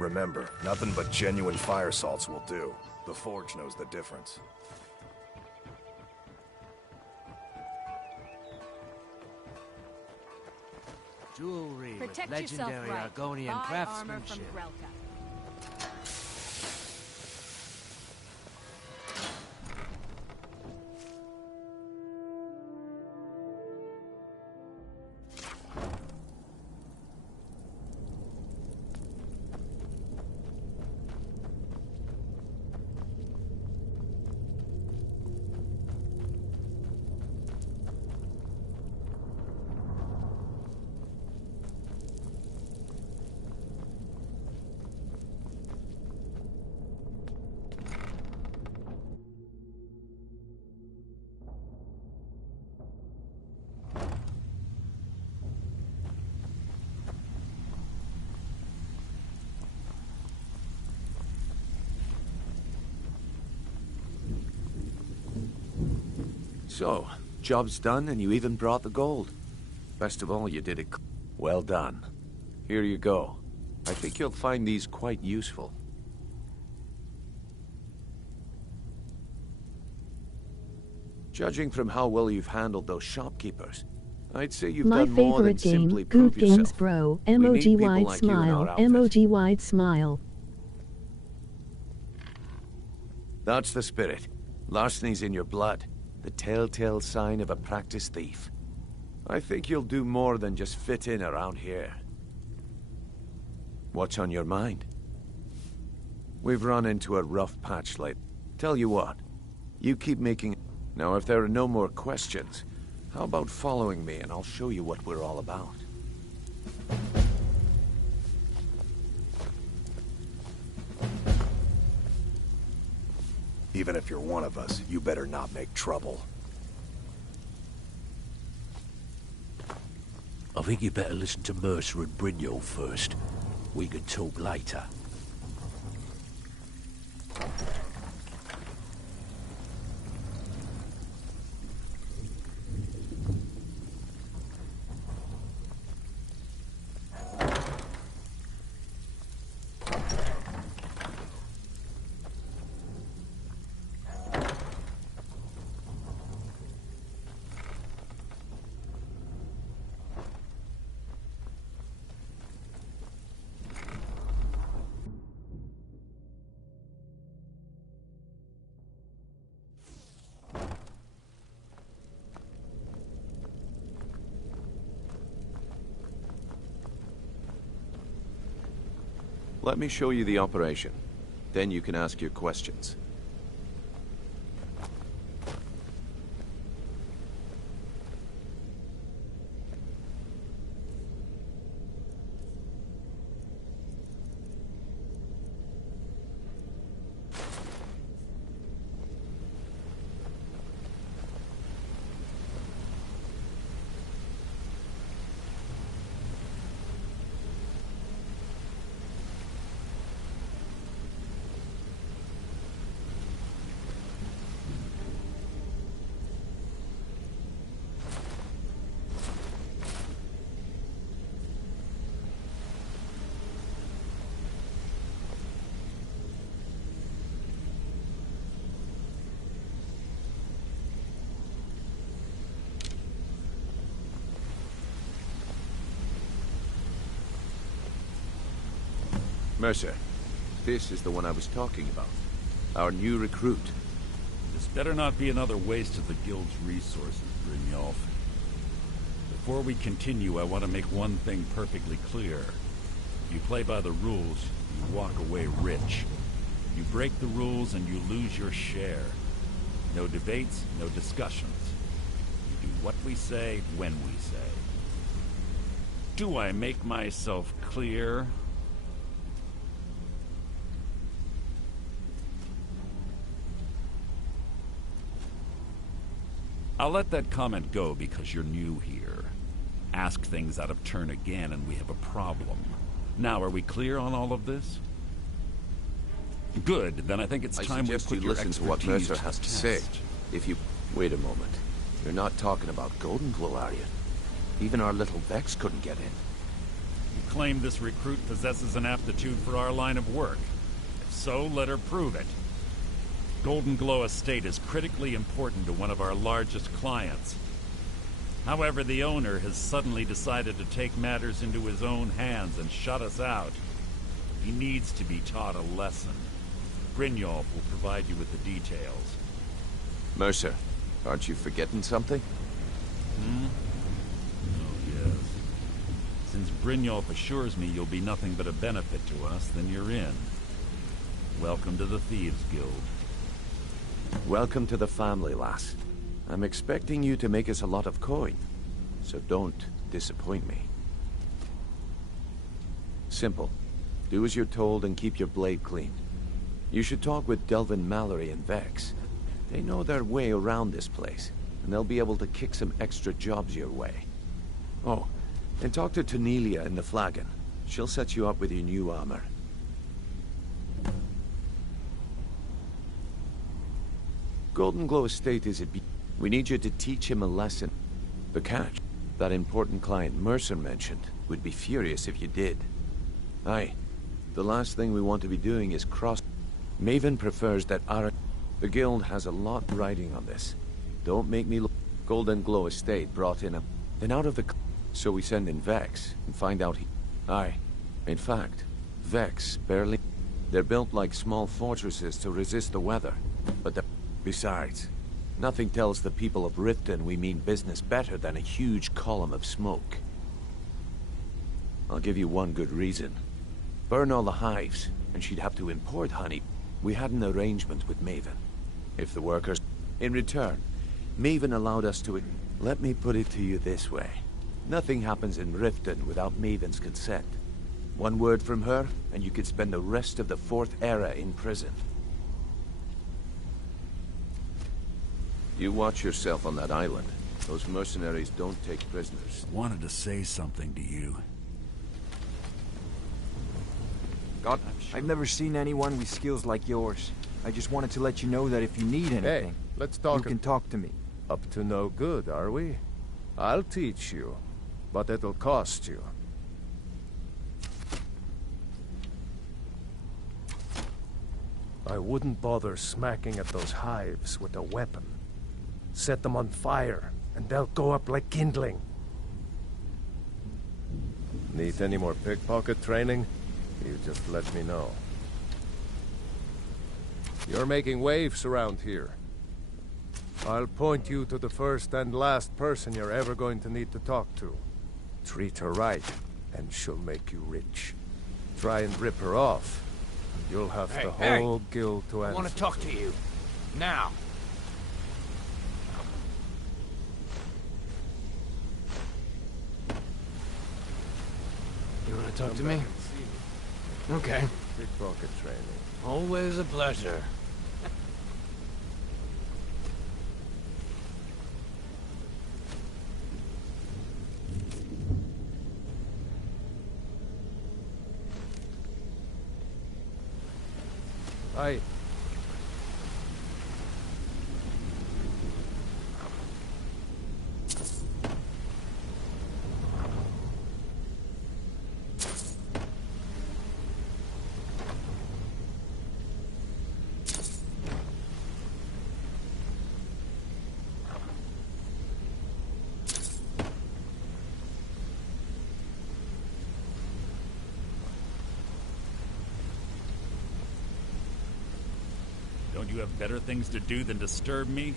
remember, nothing but genuine fire salts will do. The Forge knows the difference. Jewelry Protect with yourself legendary right. Argonian Buy craftsmanship. armor from Grelka. So, job's done and you even brought the gold. Best of all, you did it. Well done. Here you go. I think you'll find these quite useful. Judging from how well you've handled those shopkeepers, I'd say you've My done more than favorite game, simply Goof prove Games yourself. Bro. We need Emoji people wide like you in our smile. outfit. Emoji wide smile. That's the spirit. Larceny's in your blood. The telltale sign of a practiced thief. I think you'll do more than just fit in around here. What's on your mind? We've run into a rough patch lately. Tell you what, you keep making... Now, if there are no more questions, how about following me and I'll show you what we're all about. Even if you're one of us, you better not make trouble. I think you better listen to Mercer and Brynjolf first. We can talk later. Let me show you the operation. Then you can ask your questions. Mercer, this is the one I was talking about. Our new recruit. This better not be another waste of the Guild's resources, Brynjolf. Before we continue, I want to make one thing perfectly clear. You play by the rules, you walk away rich. You break the rules and you lose your share. No debates, no discussions. You do what we say, when we say. Do I make myself clear? I'll let that comment go because you're new here. Ask things out of turn again and we have a problem. Now, are we clear on all of this? Good, then I think it's time we put your listen to what expertise Mercer has the to say. test. If you... Wait a moment. You're not talking about Golden Glow, are you? Even our little Vex couldn't get in. You claim this recruit possesses an aptitude for our line of work. If so, let her prove it. Golden Glow Estate is critically important to one of our largest clients. However, the owner has suddenly decided to take matters into his own hands and shut us out. He needs to be taught a lesson. Brynjolf will provide you with the details. Mercer, aren't you forgetting something? Oh, yes. Since Brynjolf assures me you'll be nothing but a benefit to us, then you're in. Welcome to the Thieves Guild. Welcome to the family, lass. I'm expecting you to make us a lot of coin, so don't disappoint me. Simple. Do as you're told and keep your blade clean. You should talk with Delvin Mallory and Vex. They know their way around this place, and they'll be able to kick some extra jobs your way. Oh, and talk to Tanelia in the Flagon. She'll set you up with your new armor. Golden Glow Estate is it. We need you to teach him a lesson. The catch, that important client Mercer mentioned, would be furious if you did. Aye, the last thing we want to be doing is cross. Maven prefers that our... The guild has a lot riding on this. Don't make me look... Golden Glow Estate brought in a... Then out of the... So we send in Vex and find out he... Aye. In fact, Vex barely... They're built like small fortresses to resist the weather. But the... Besides, nothing tells the people of Riften we mean business better than a huge column of smoke. I'll give you one good reason. Burn all the hives, and she'd have to import honey. We had an arrangement with Maven. If the workers... In return, Maven allowed us to... Let me put it to you this way. Nothing happens in Riften without Maven's consent. One word from her, and you could spend the rest of the Fourth Era in prison. You watch yourself on that island. Those mercenaries don't take prisoners. I wanted to say something to you. God, I've never seen anyone with skills like yours. I just wanted to let you know that if you need anything, Hey, let's talk. you can talk to me. Up to no good, are we? I'll teach you, but it'll cost you. I wouldn't bother smacking at those hives with a weapon. Set them on fire, and they'll go up like kindling. Need any more pickpocket training? You just let me know. You're making waves around here. I'll point you to the first and last person you're ever going to need to talk to. Treat her right, and she'll make you rich. Try and rip her off, and you'll have the whole guild to answer. I want to talk to you. Now. You want to talk to me? Okay. Pickpocket training. Always a pleasure. Aye. Don't you have better things to do than disturb me?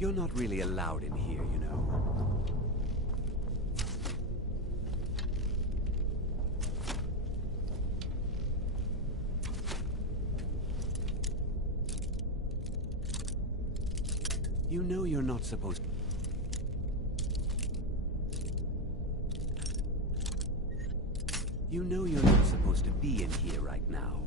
You're not really allowed in here, you know. You know you're not supposed... You know you're not supposed to be in here right now.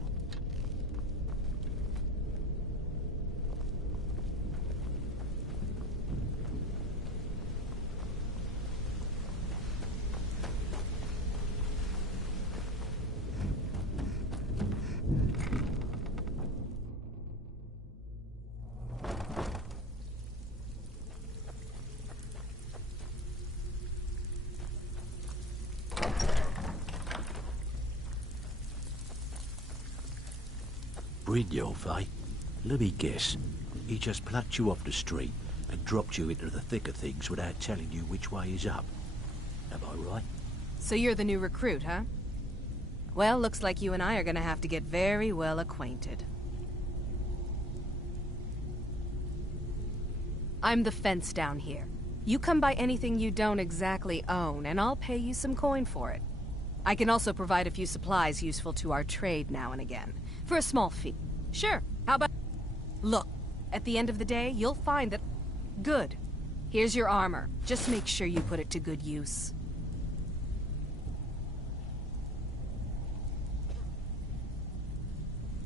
Brynjolf, eh? Let me guess. He just plucked you off the street and dropped you into the thick of things without telling you which way is up. Am I right? So you're the new recruit, huh? Well, looks like you and I are gonna have to get very well acquainted. I'm the fence down here. You come by anything you don't exactly own, and I'll pay you some coin for it. I can also provide a few supplies useful to our trade now and again, for a small fee. Sure, how about... Look, at the end of the day, you'll find that... Good. Here's your armor. Just make sure you put it to good use.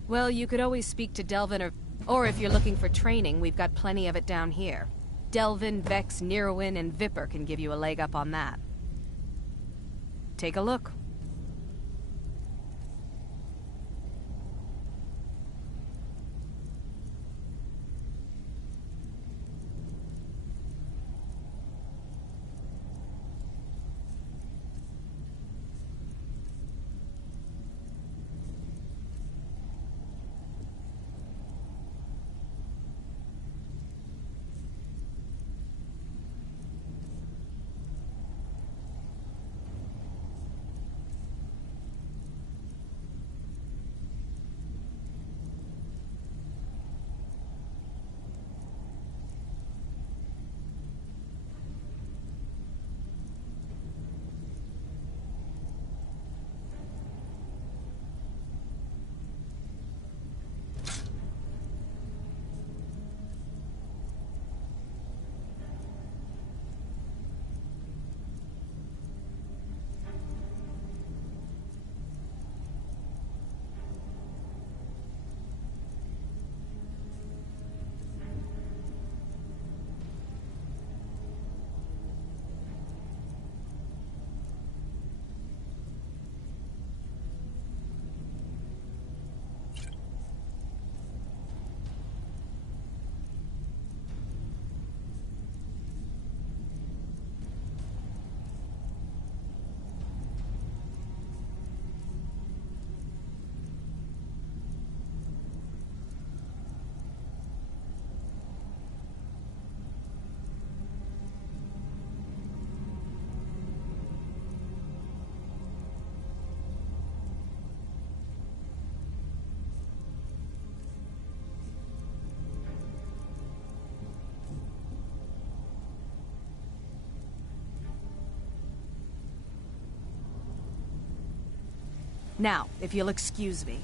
Well, you could always speak to Delvin or if you're looking for training, we've got plenty of it down here. Delvin, Vex, Nirwin, and Viper can give you a leg up on that. Take a look. Now, if you'll excuse me.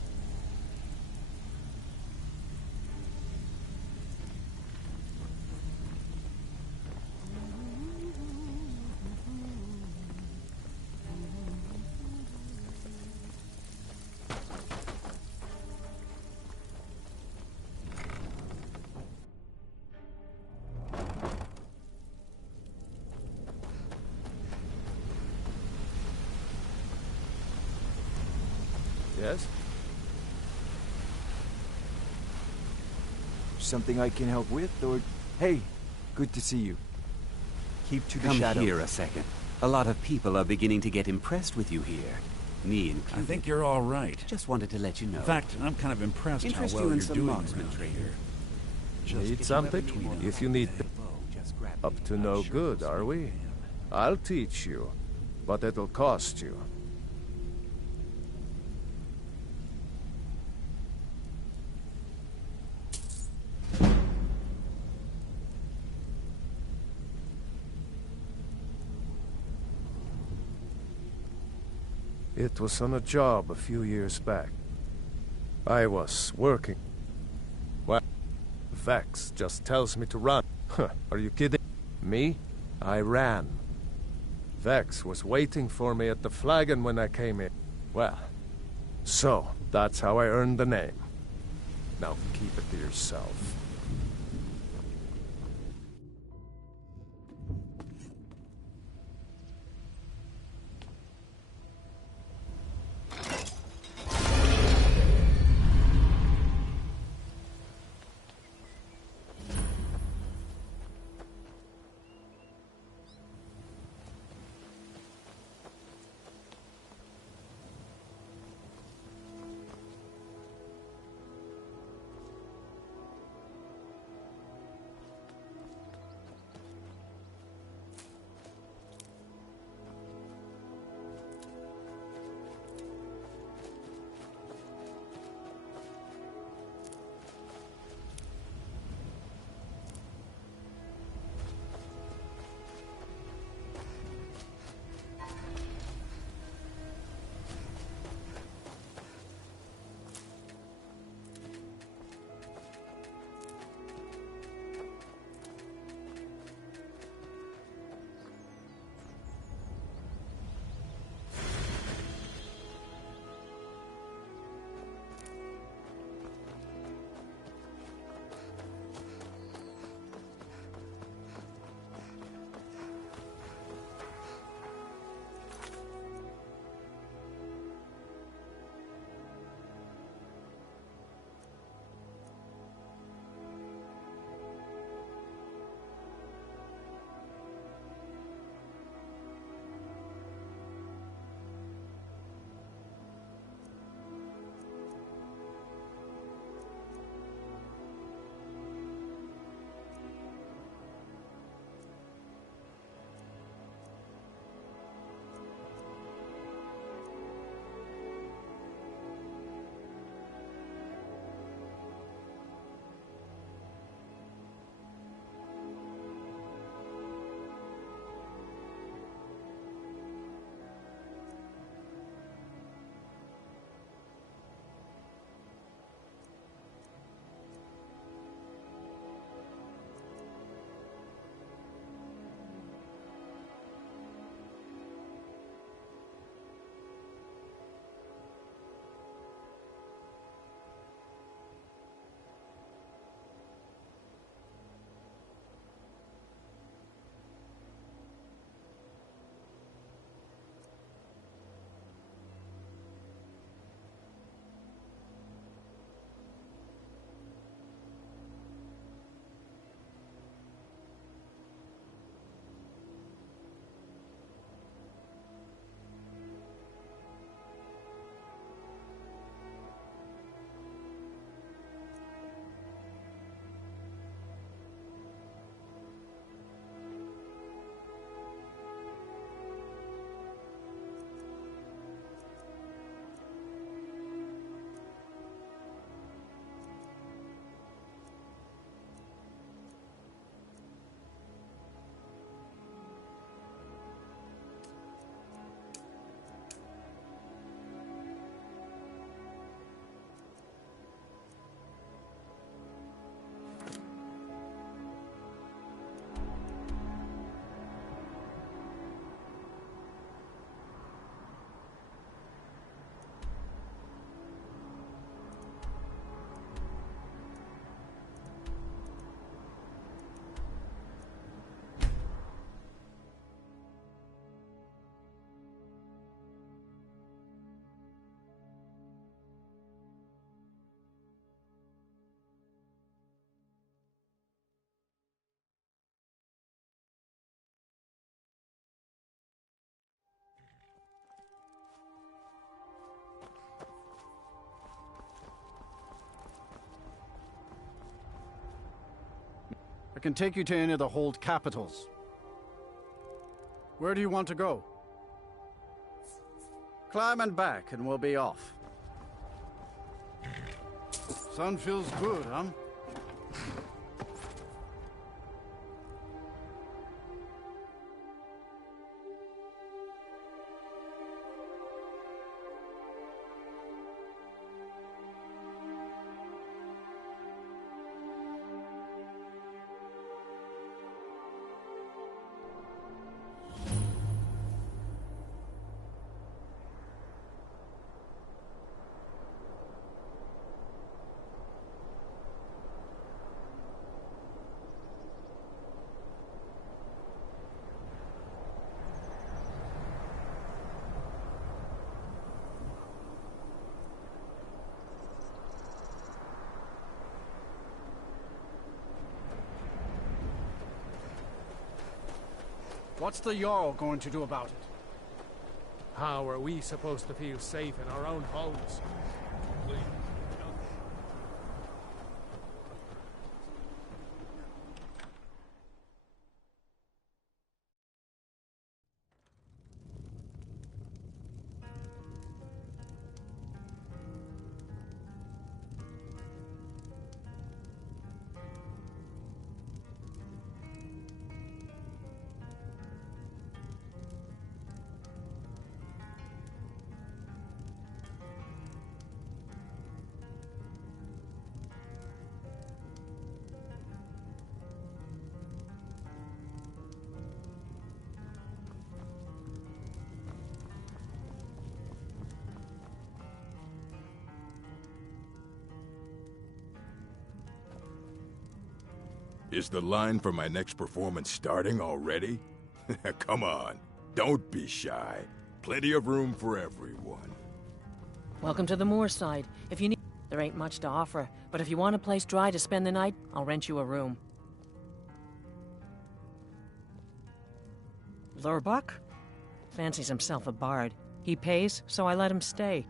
Yes? Something I can help with, or... Hey, good to see you. Keep to the Come shadow. here a second. A lot of people are beginning to get impressed with you here. Me included. I think you're all right. Just wanted to let you know. In fact, I'm kind of impressed how Interest well you in you're some doing marksman around training. here. Need something? If you need... Up to no good, are we? I'll teach you, but it'll cost you. It was on a job a few years back. I was working. Well, Vex just tells me to run. Huh, are you kidding? Me? I ran. Vex was waiting for me at the flagon when I came in. Well, so that's how I earned the name. Now keep it to yourself. I can take you to any of the hold capitals. Where do you want to go? Climb and back, and we'll be off. Sun feels good, huh? What's the Jarl going to do about it? How are we supposed to feel safe in our own homes? Is the line for my next performance starting already? Come on, don't be shy. Plenty of room for everyone. Welcome to the moorside. If you need... There ain't much to offer, but if you want a place dry to spend the night, I'll rent you a room. Lurbuck? Fancies himself a bard. He pays, so I let him stay.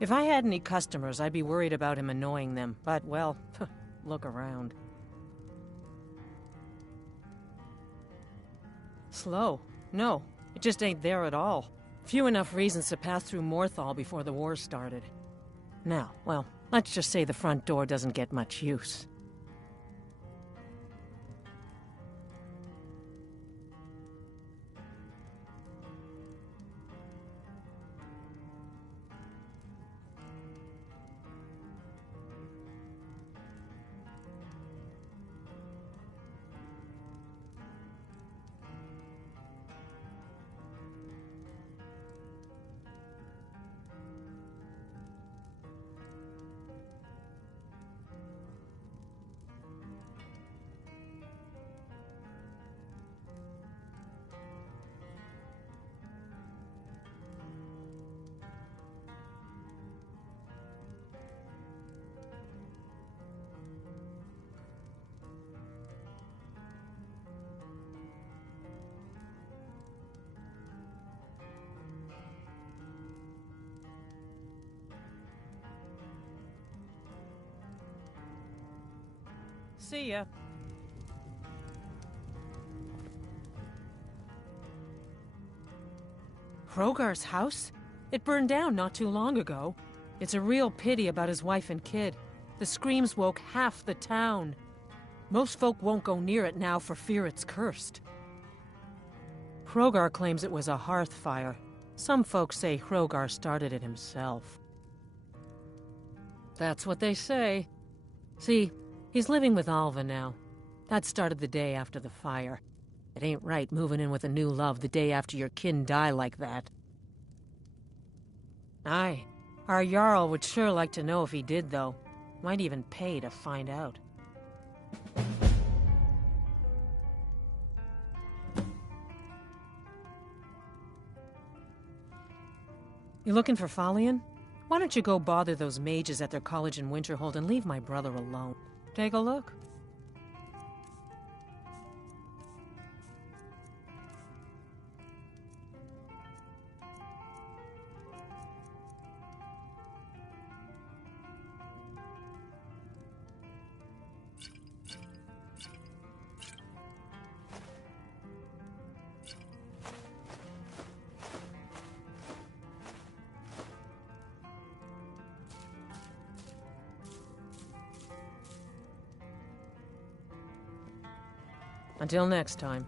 If I had any customers, I'd be worried about him annoying them, but, well, look around. Slow? No, it just ain't there at all. Few enough reasons to pass through Morthal before the war started. Now, well, let's just say the front door doesn't get much use. See ya. Hrogar's house? It burned down not too long ago. It's a real pity about his wife and kid. The screams woke half the town. Most folk won't go near it now for fear it's cursed. Hrogar claims it was a hearth fire. Some folks say Hrogar started it himself. That's what they say. See, he's living with Alva now. That started the day after the fire. It ain't right moving in with a new love the day after your kin die like that. Aye, our Jarl would sure like to know if he did, though. Might even pay to find out. You looking for Falion? Why don't you go bother those mages at their college in Winterhold and leave my brother alone? Take a look. Until next time.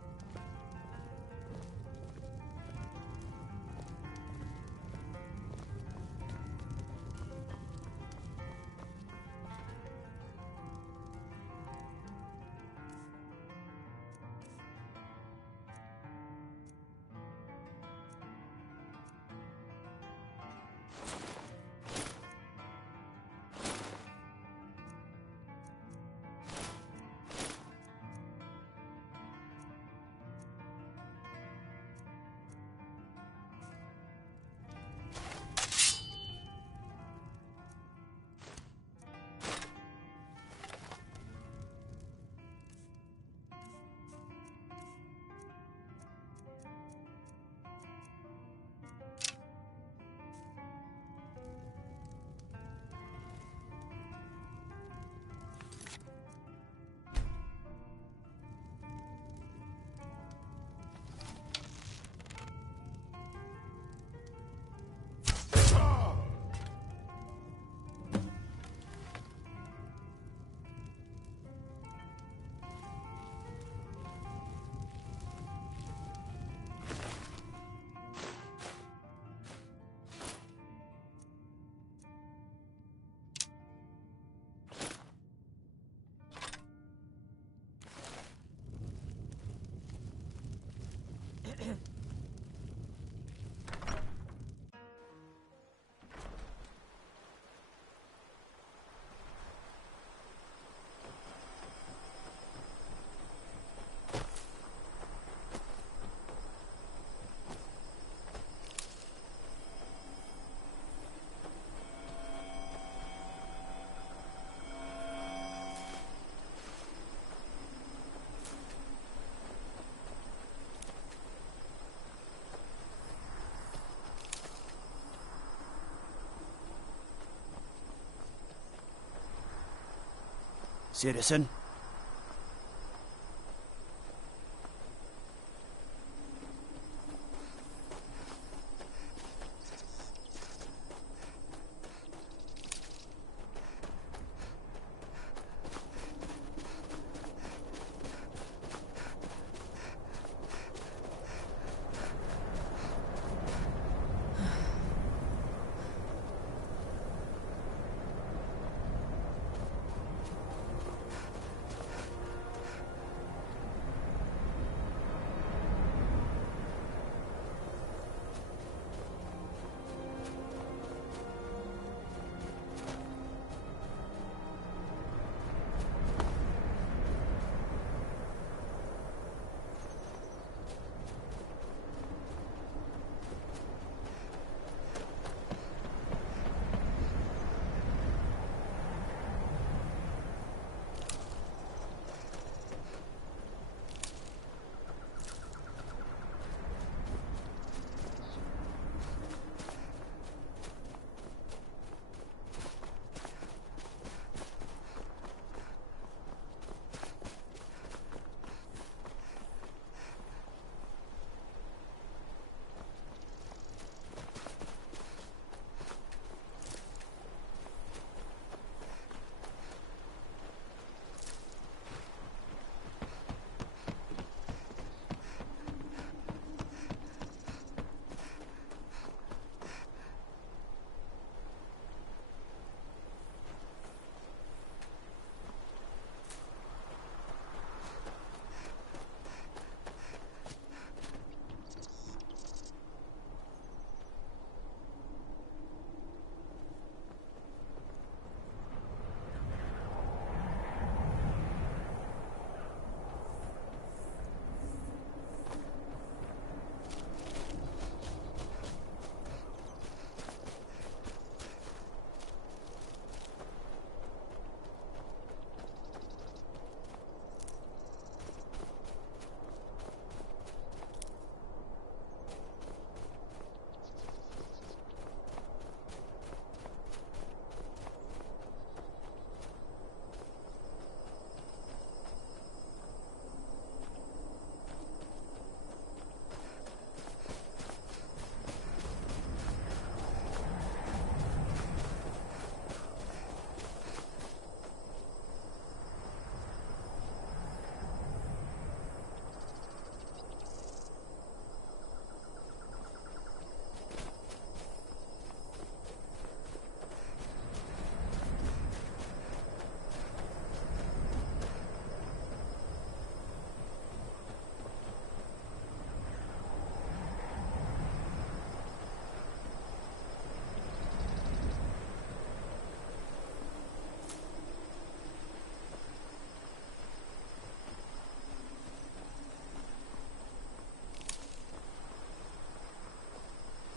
citizen.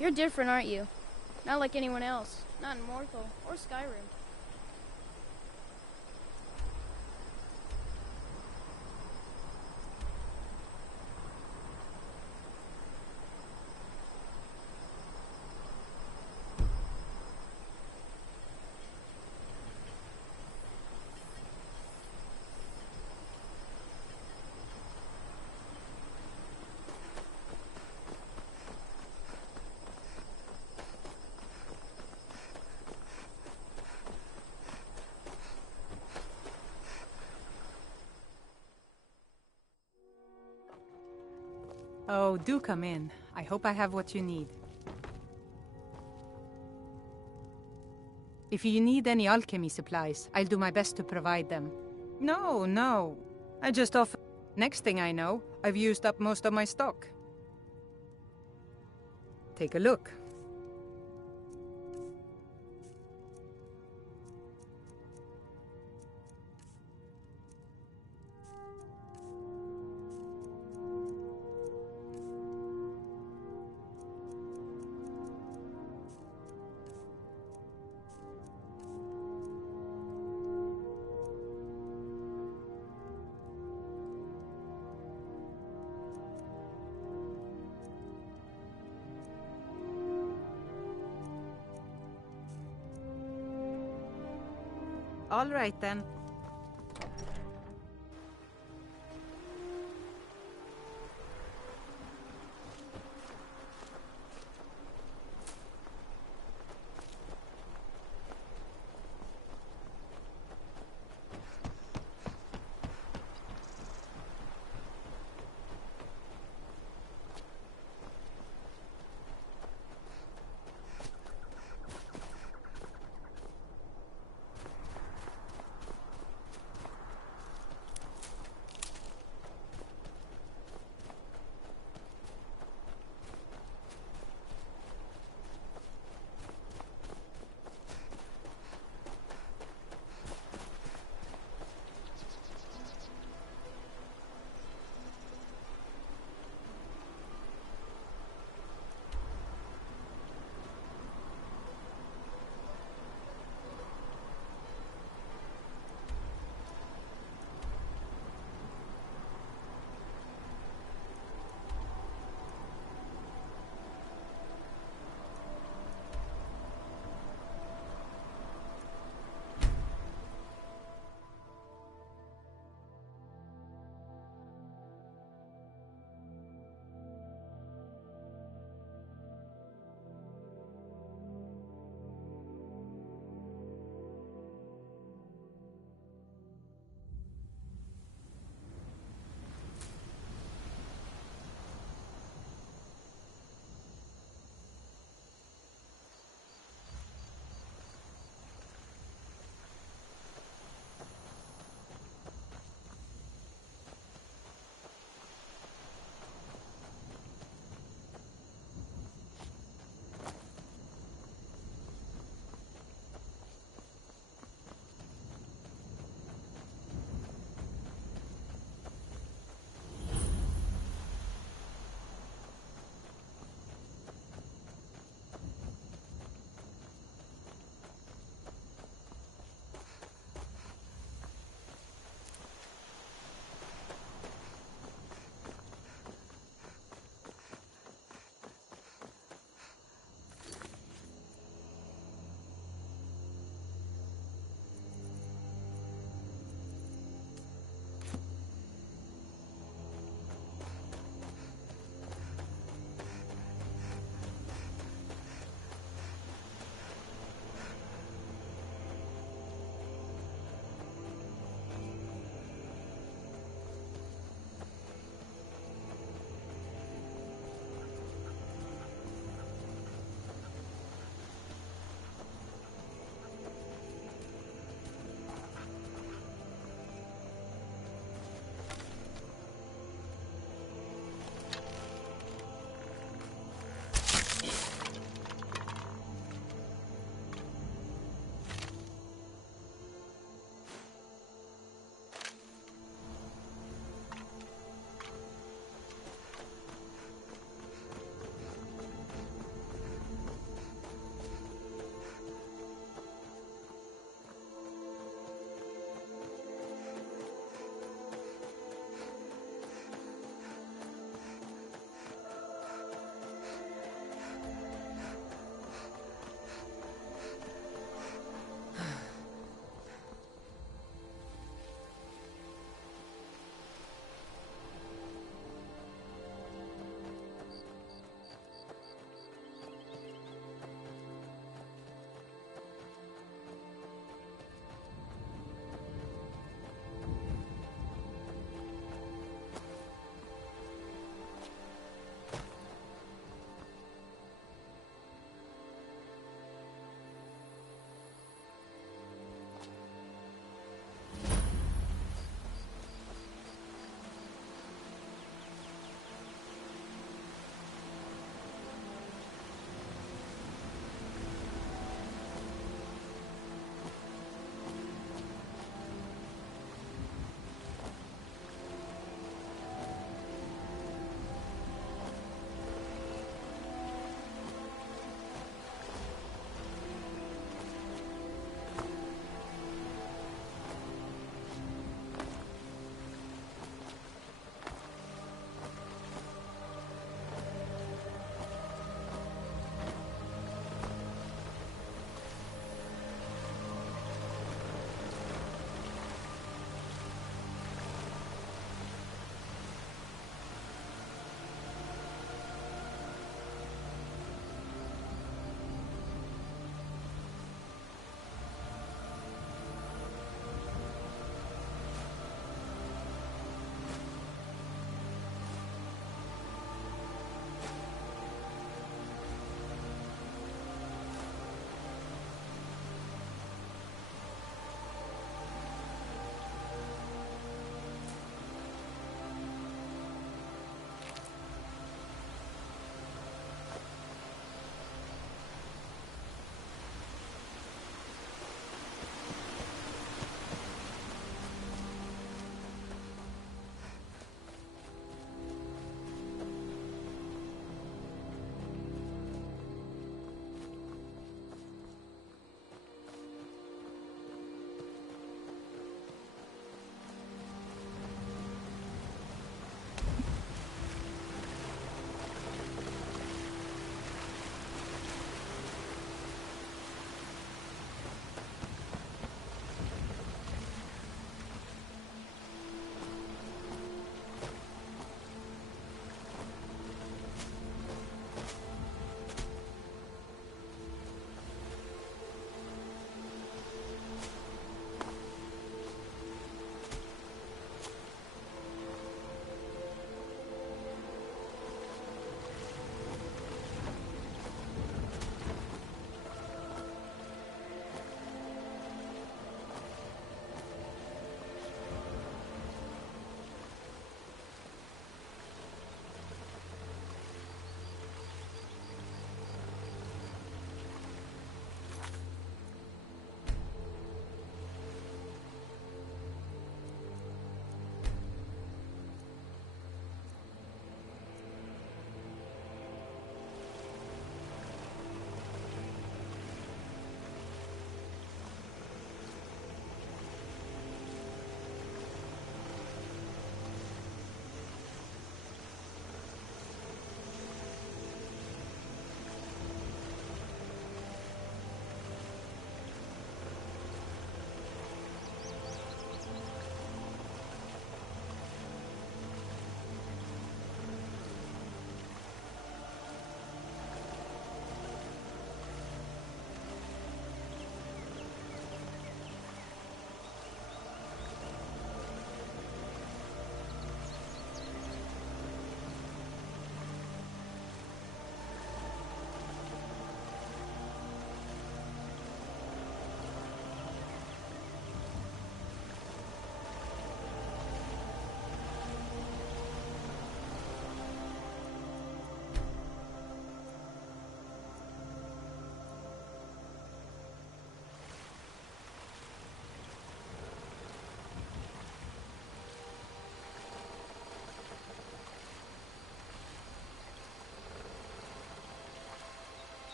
You're different, aren't you? Not like anyone else. Not in Morthal or Skyrim. Oh, do come in. I hope I have what you need. If you need any alchemy supplies, I'll do my best to provide them. No. I just offer... Next thing I know, I've used up most of my stock. Take a look. All right, then.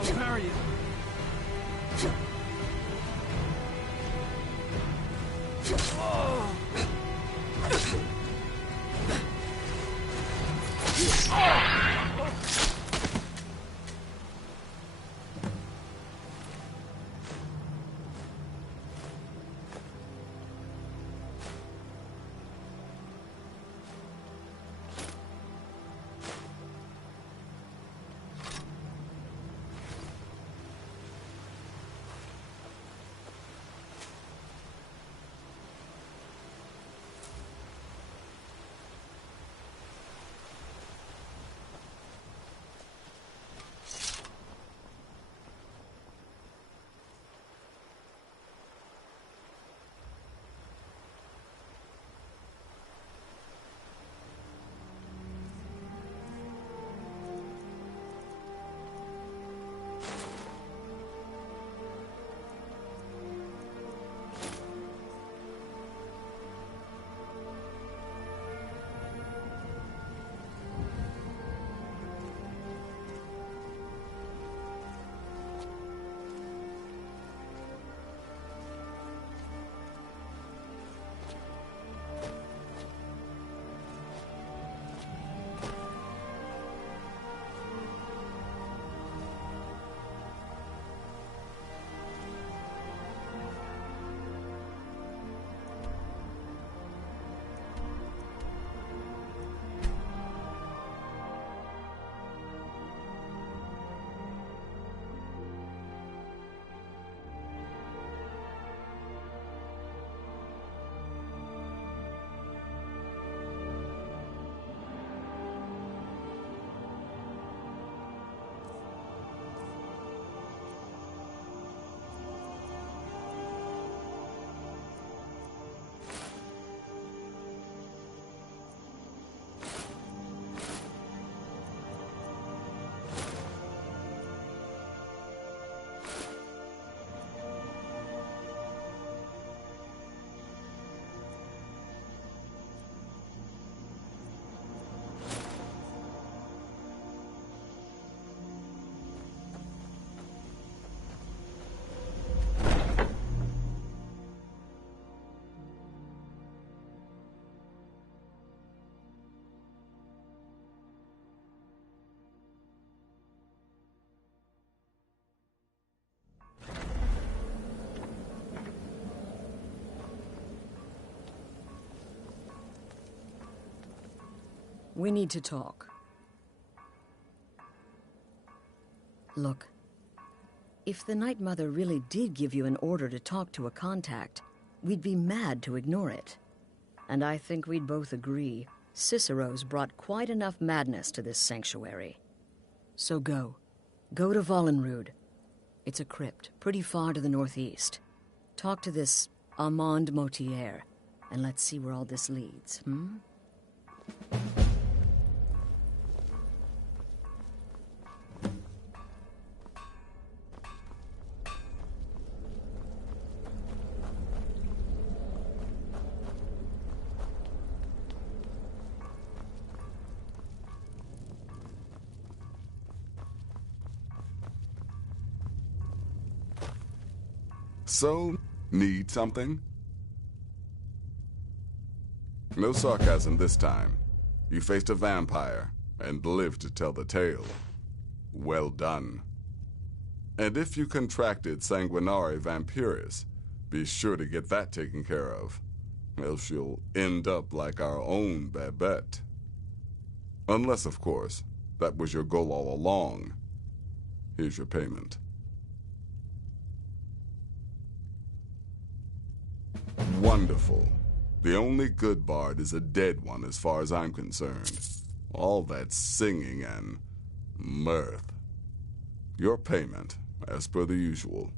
I'll carry you. Oh. We need to talk. Look, if the Night Mother really did give you an order to talk to a contact, we'd be mad to ignore it. And I think we'd both agree Cicero's brought quite enough madness to this sanctuary. So go. Go to Vollenrud. It's a crypt, pretty far to the northeast. Talk to this Armand Motier, and let's see where all this leads, hmm? So, need something? No sarcasm this time. You faced a vampire and lived to tell the tale. Well done. And if you contracted sanguinare vampiris, be sure to get that taken care of, else you'll end up like our own Babette. Unless, of course, that was your goal all along. Here's your payment. Wonderful. The only good bard is a dead one as far as I'm concerned. All that singing and mirth. Your payment, as per the usual.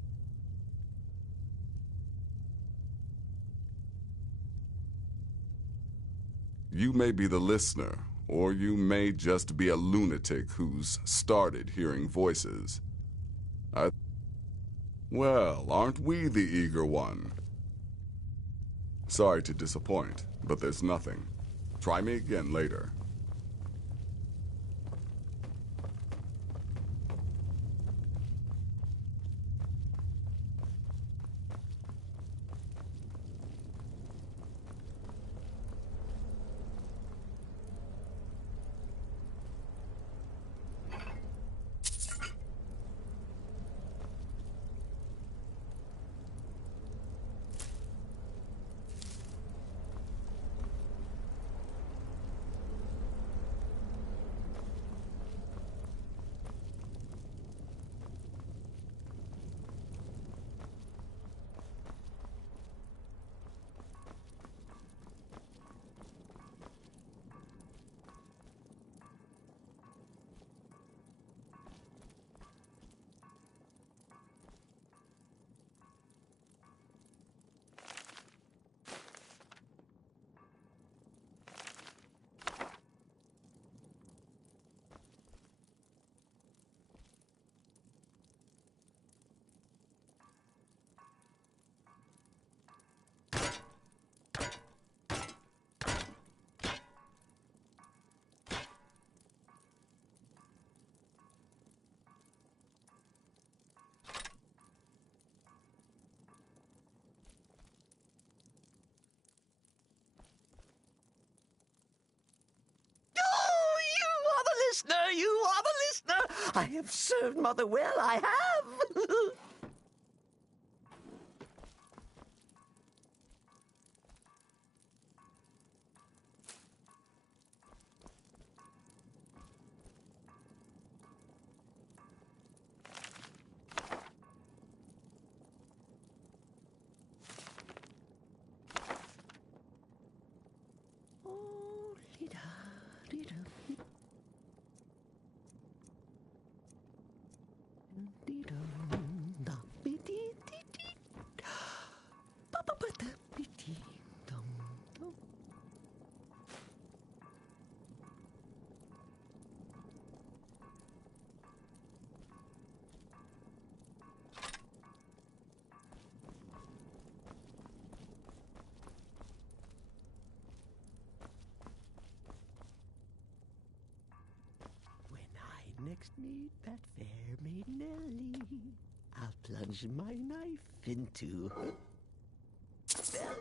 You may be the listener, or you may just be a lunatic who's started hearing voices. Well, aren't we the eager one? Sorry to disappoint, but there's nothing. Try me again later. I have served Mother well, I have! Next meet that fair maiden Ellie, I'll plunge my knife into her belly.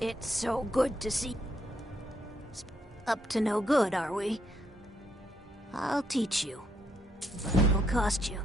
It's so good to see. Up to no good, are we? I'll teach you, but it'll cost you.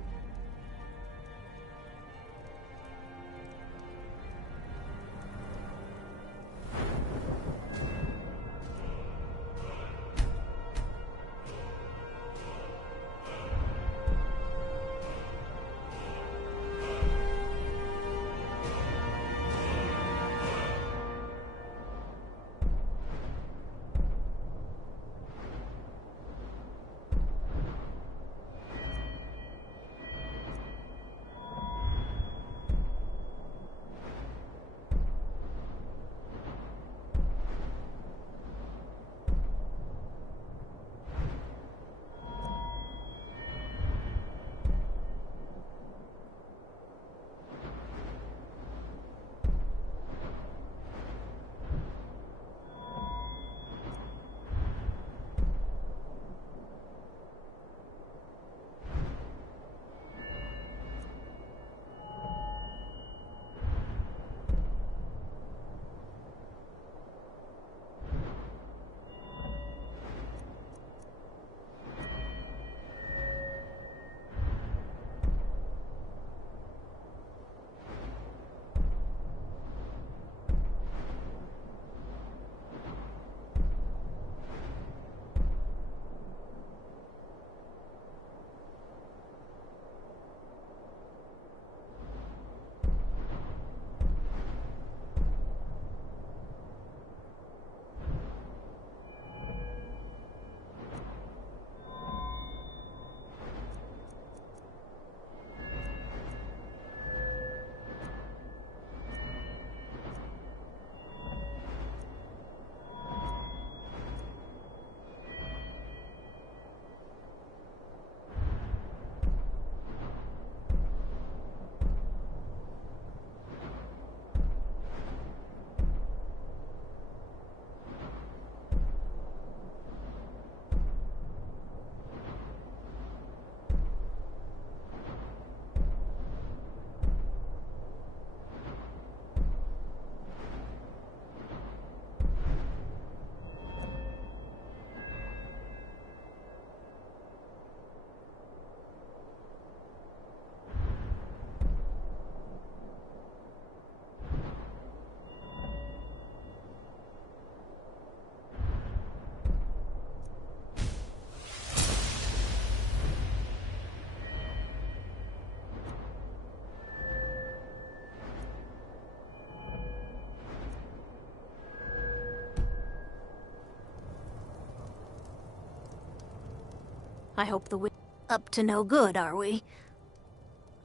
I hope the up to no good, are we?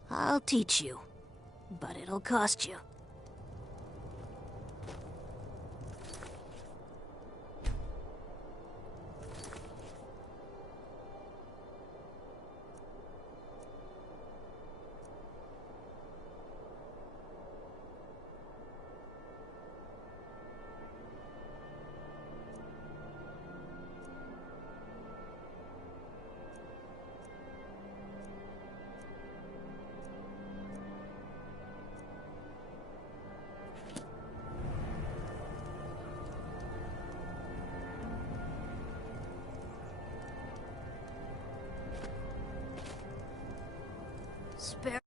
I'll teach you, but it'll cost you. Spare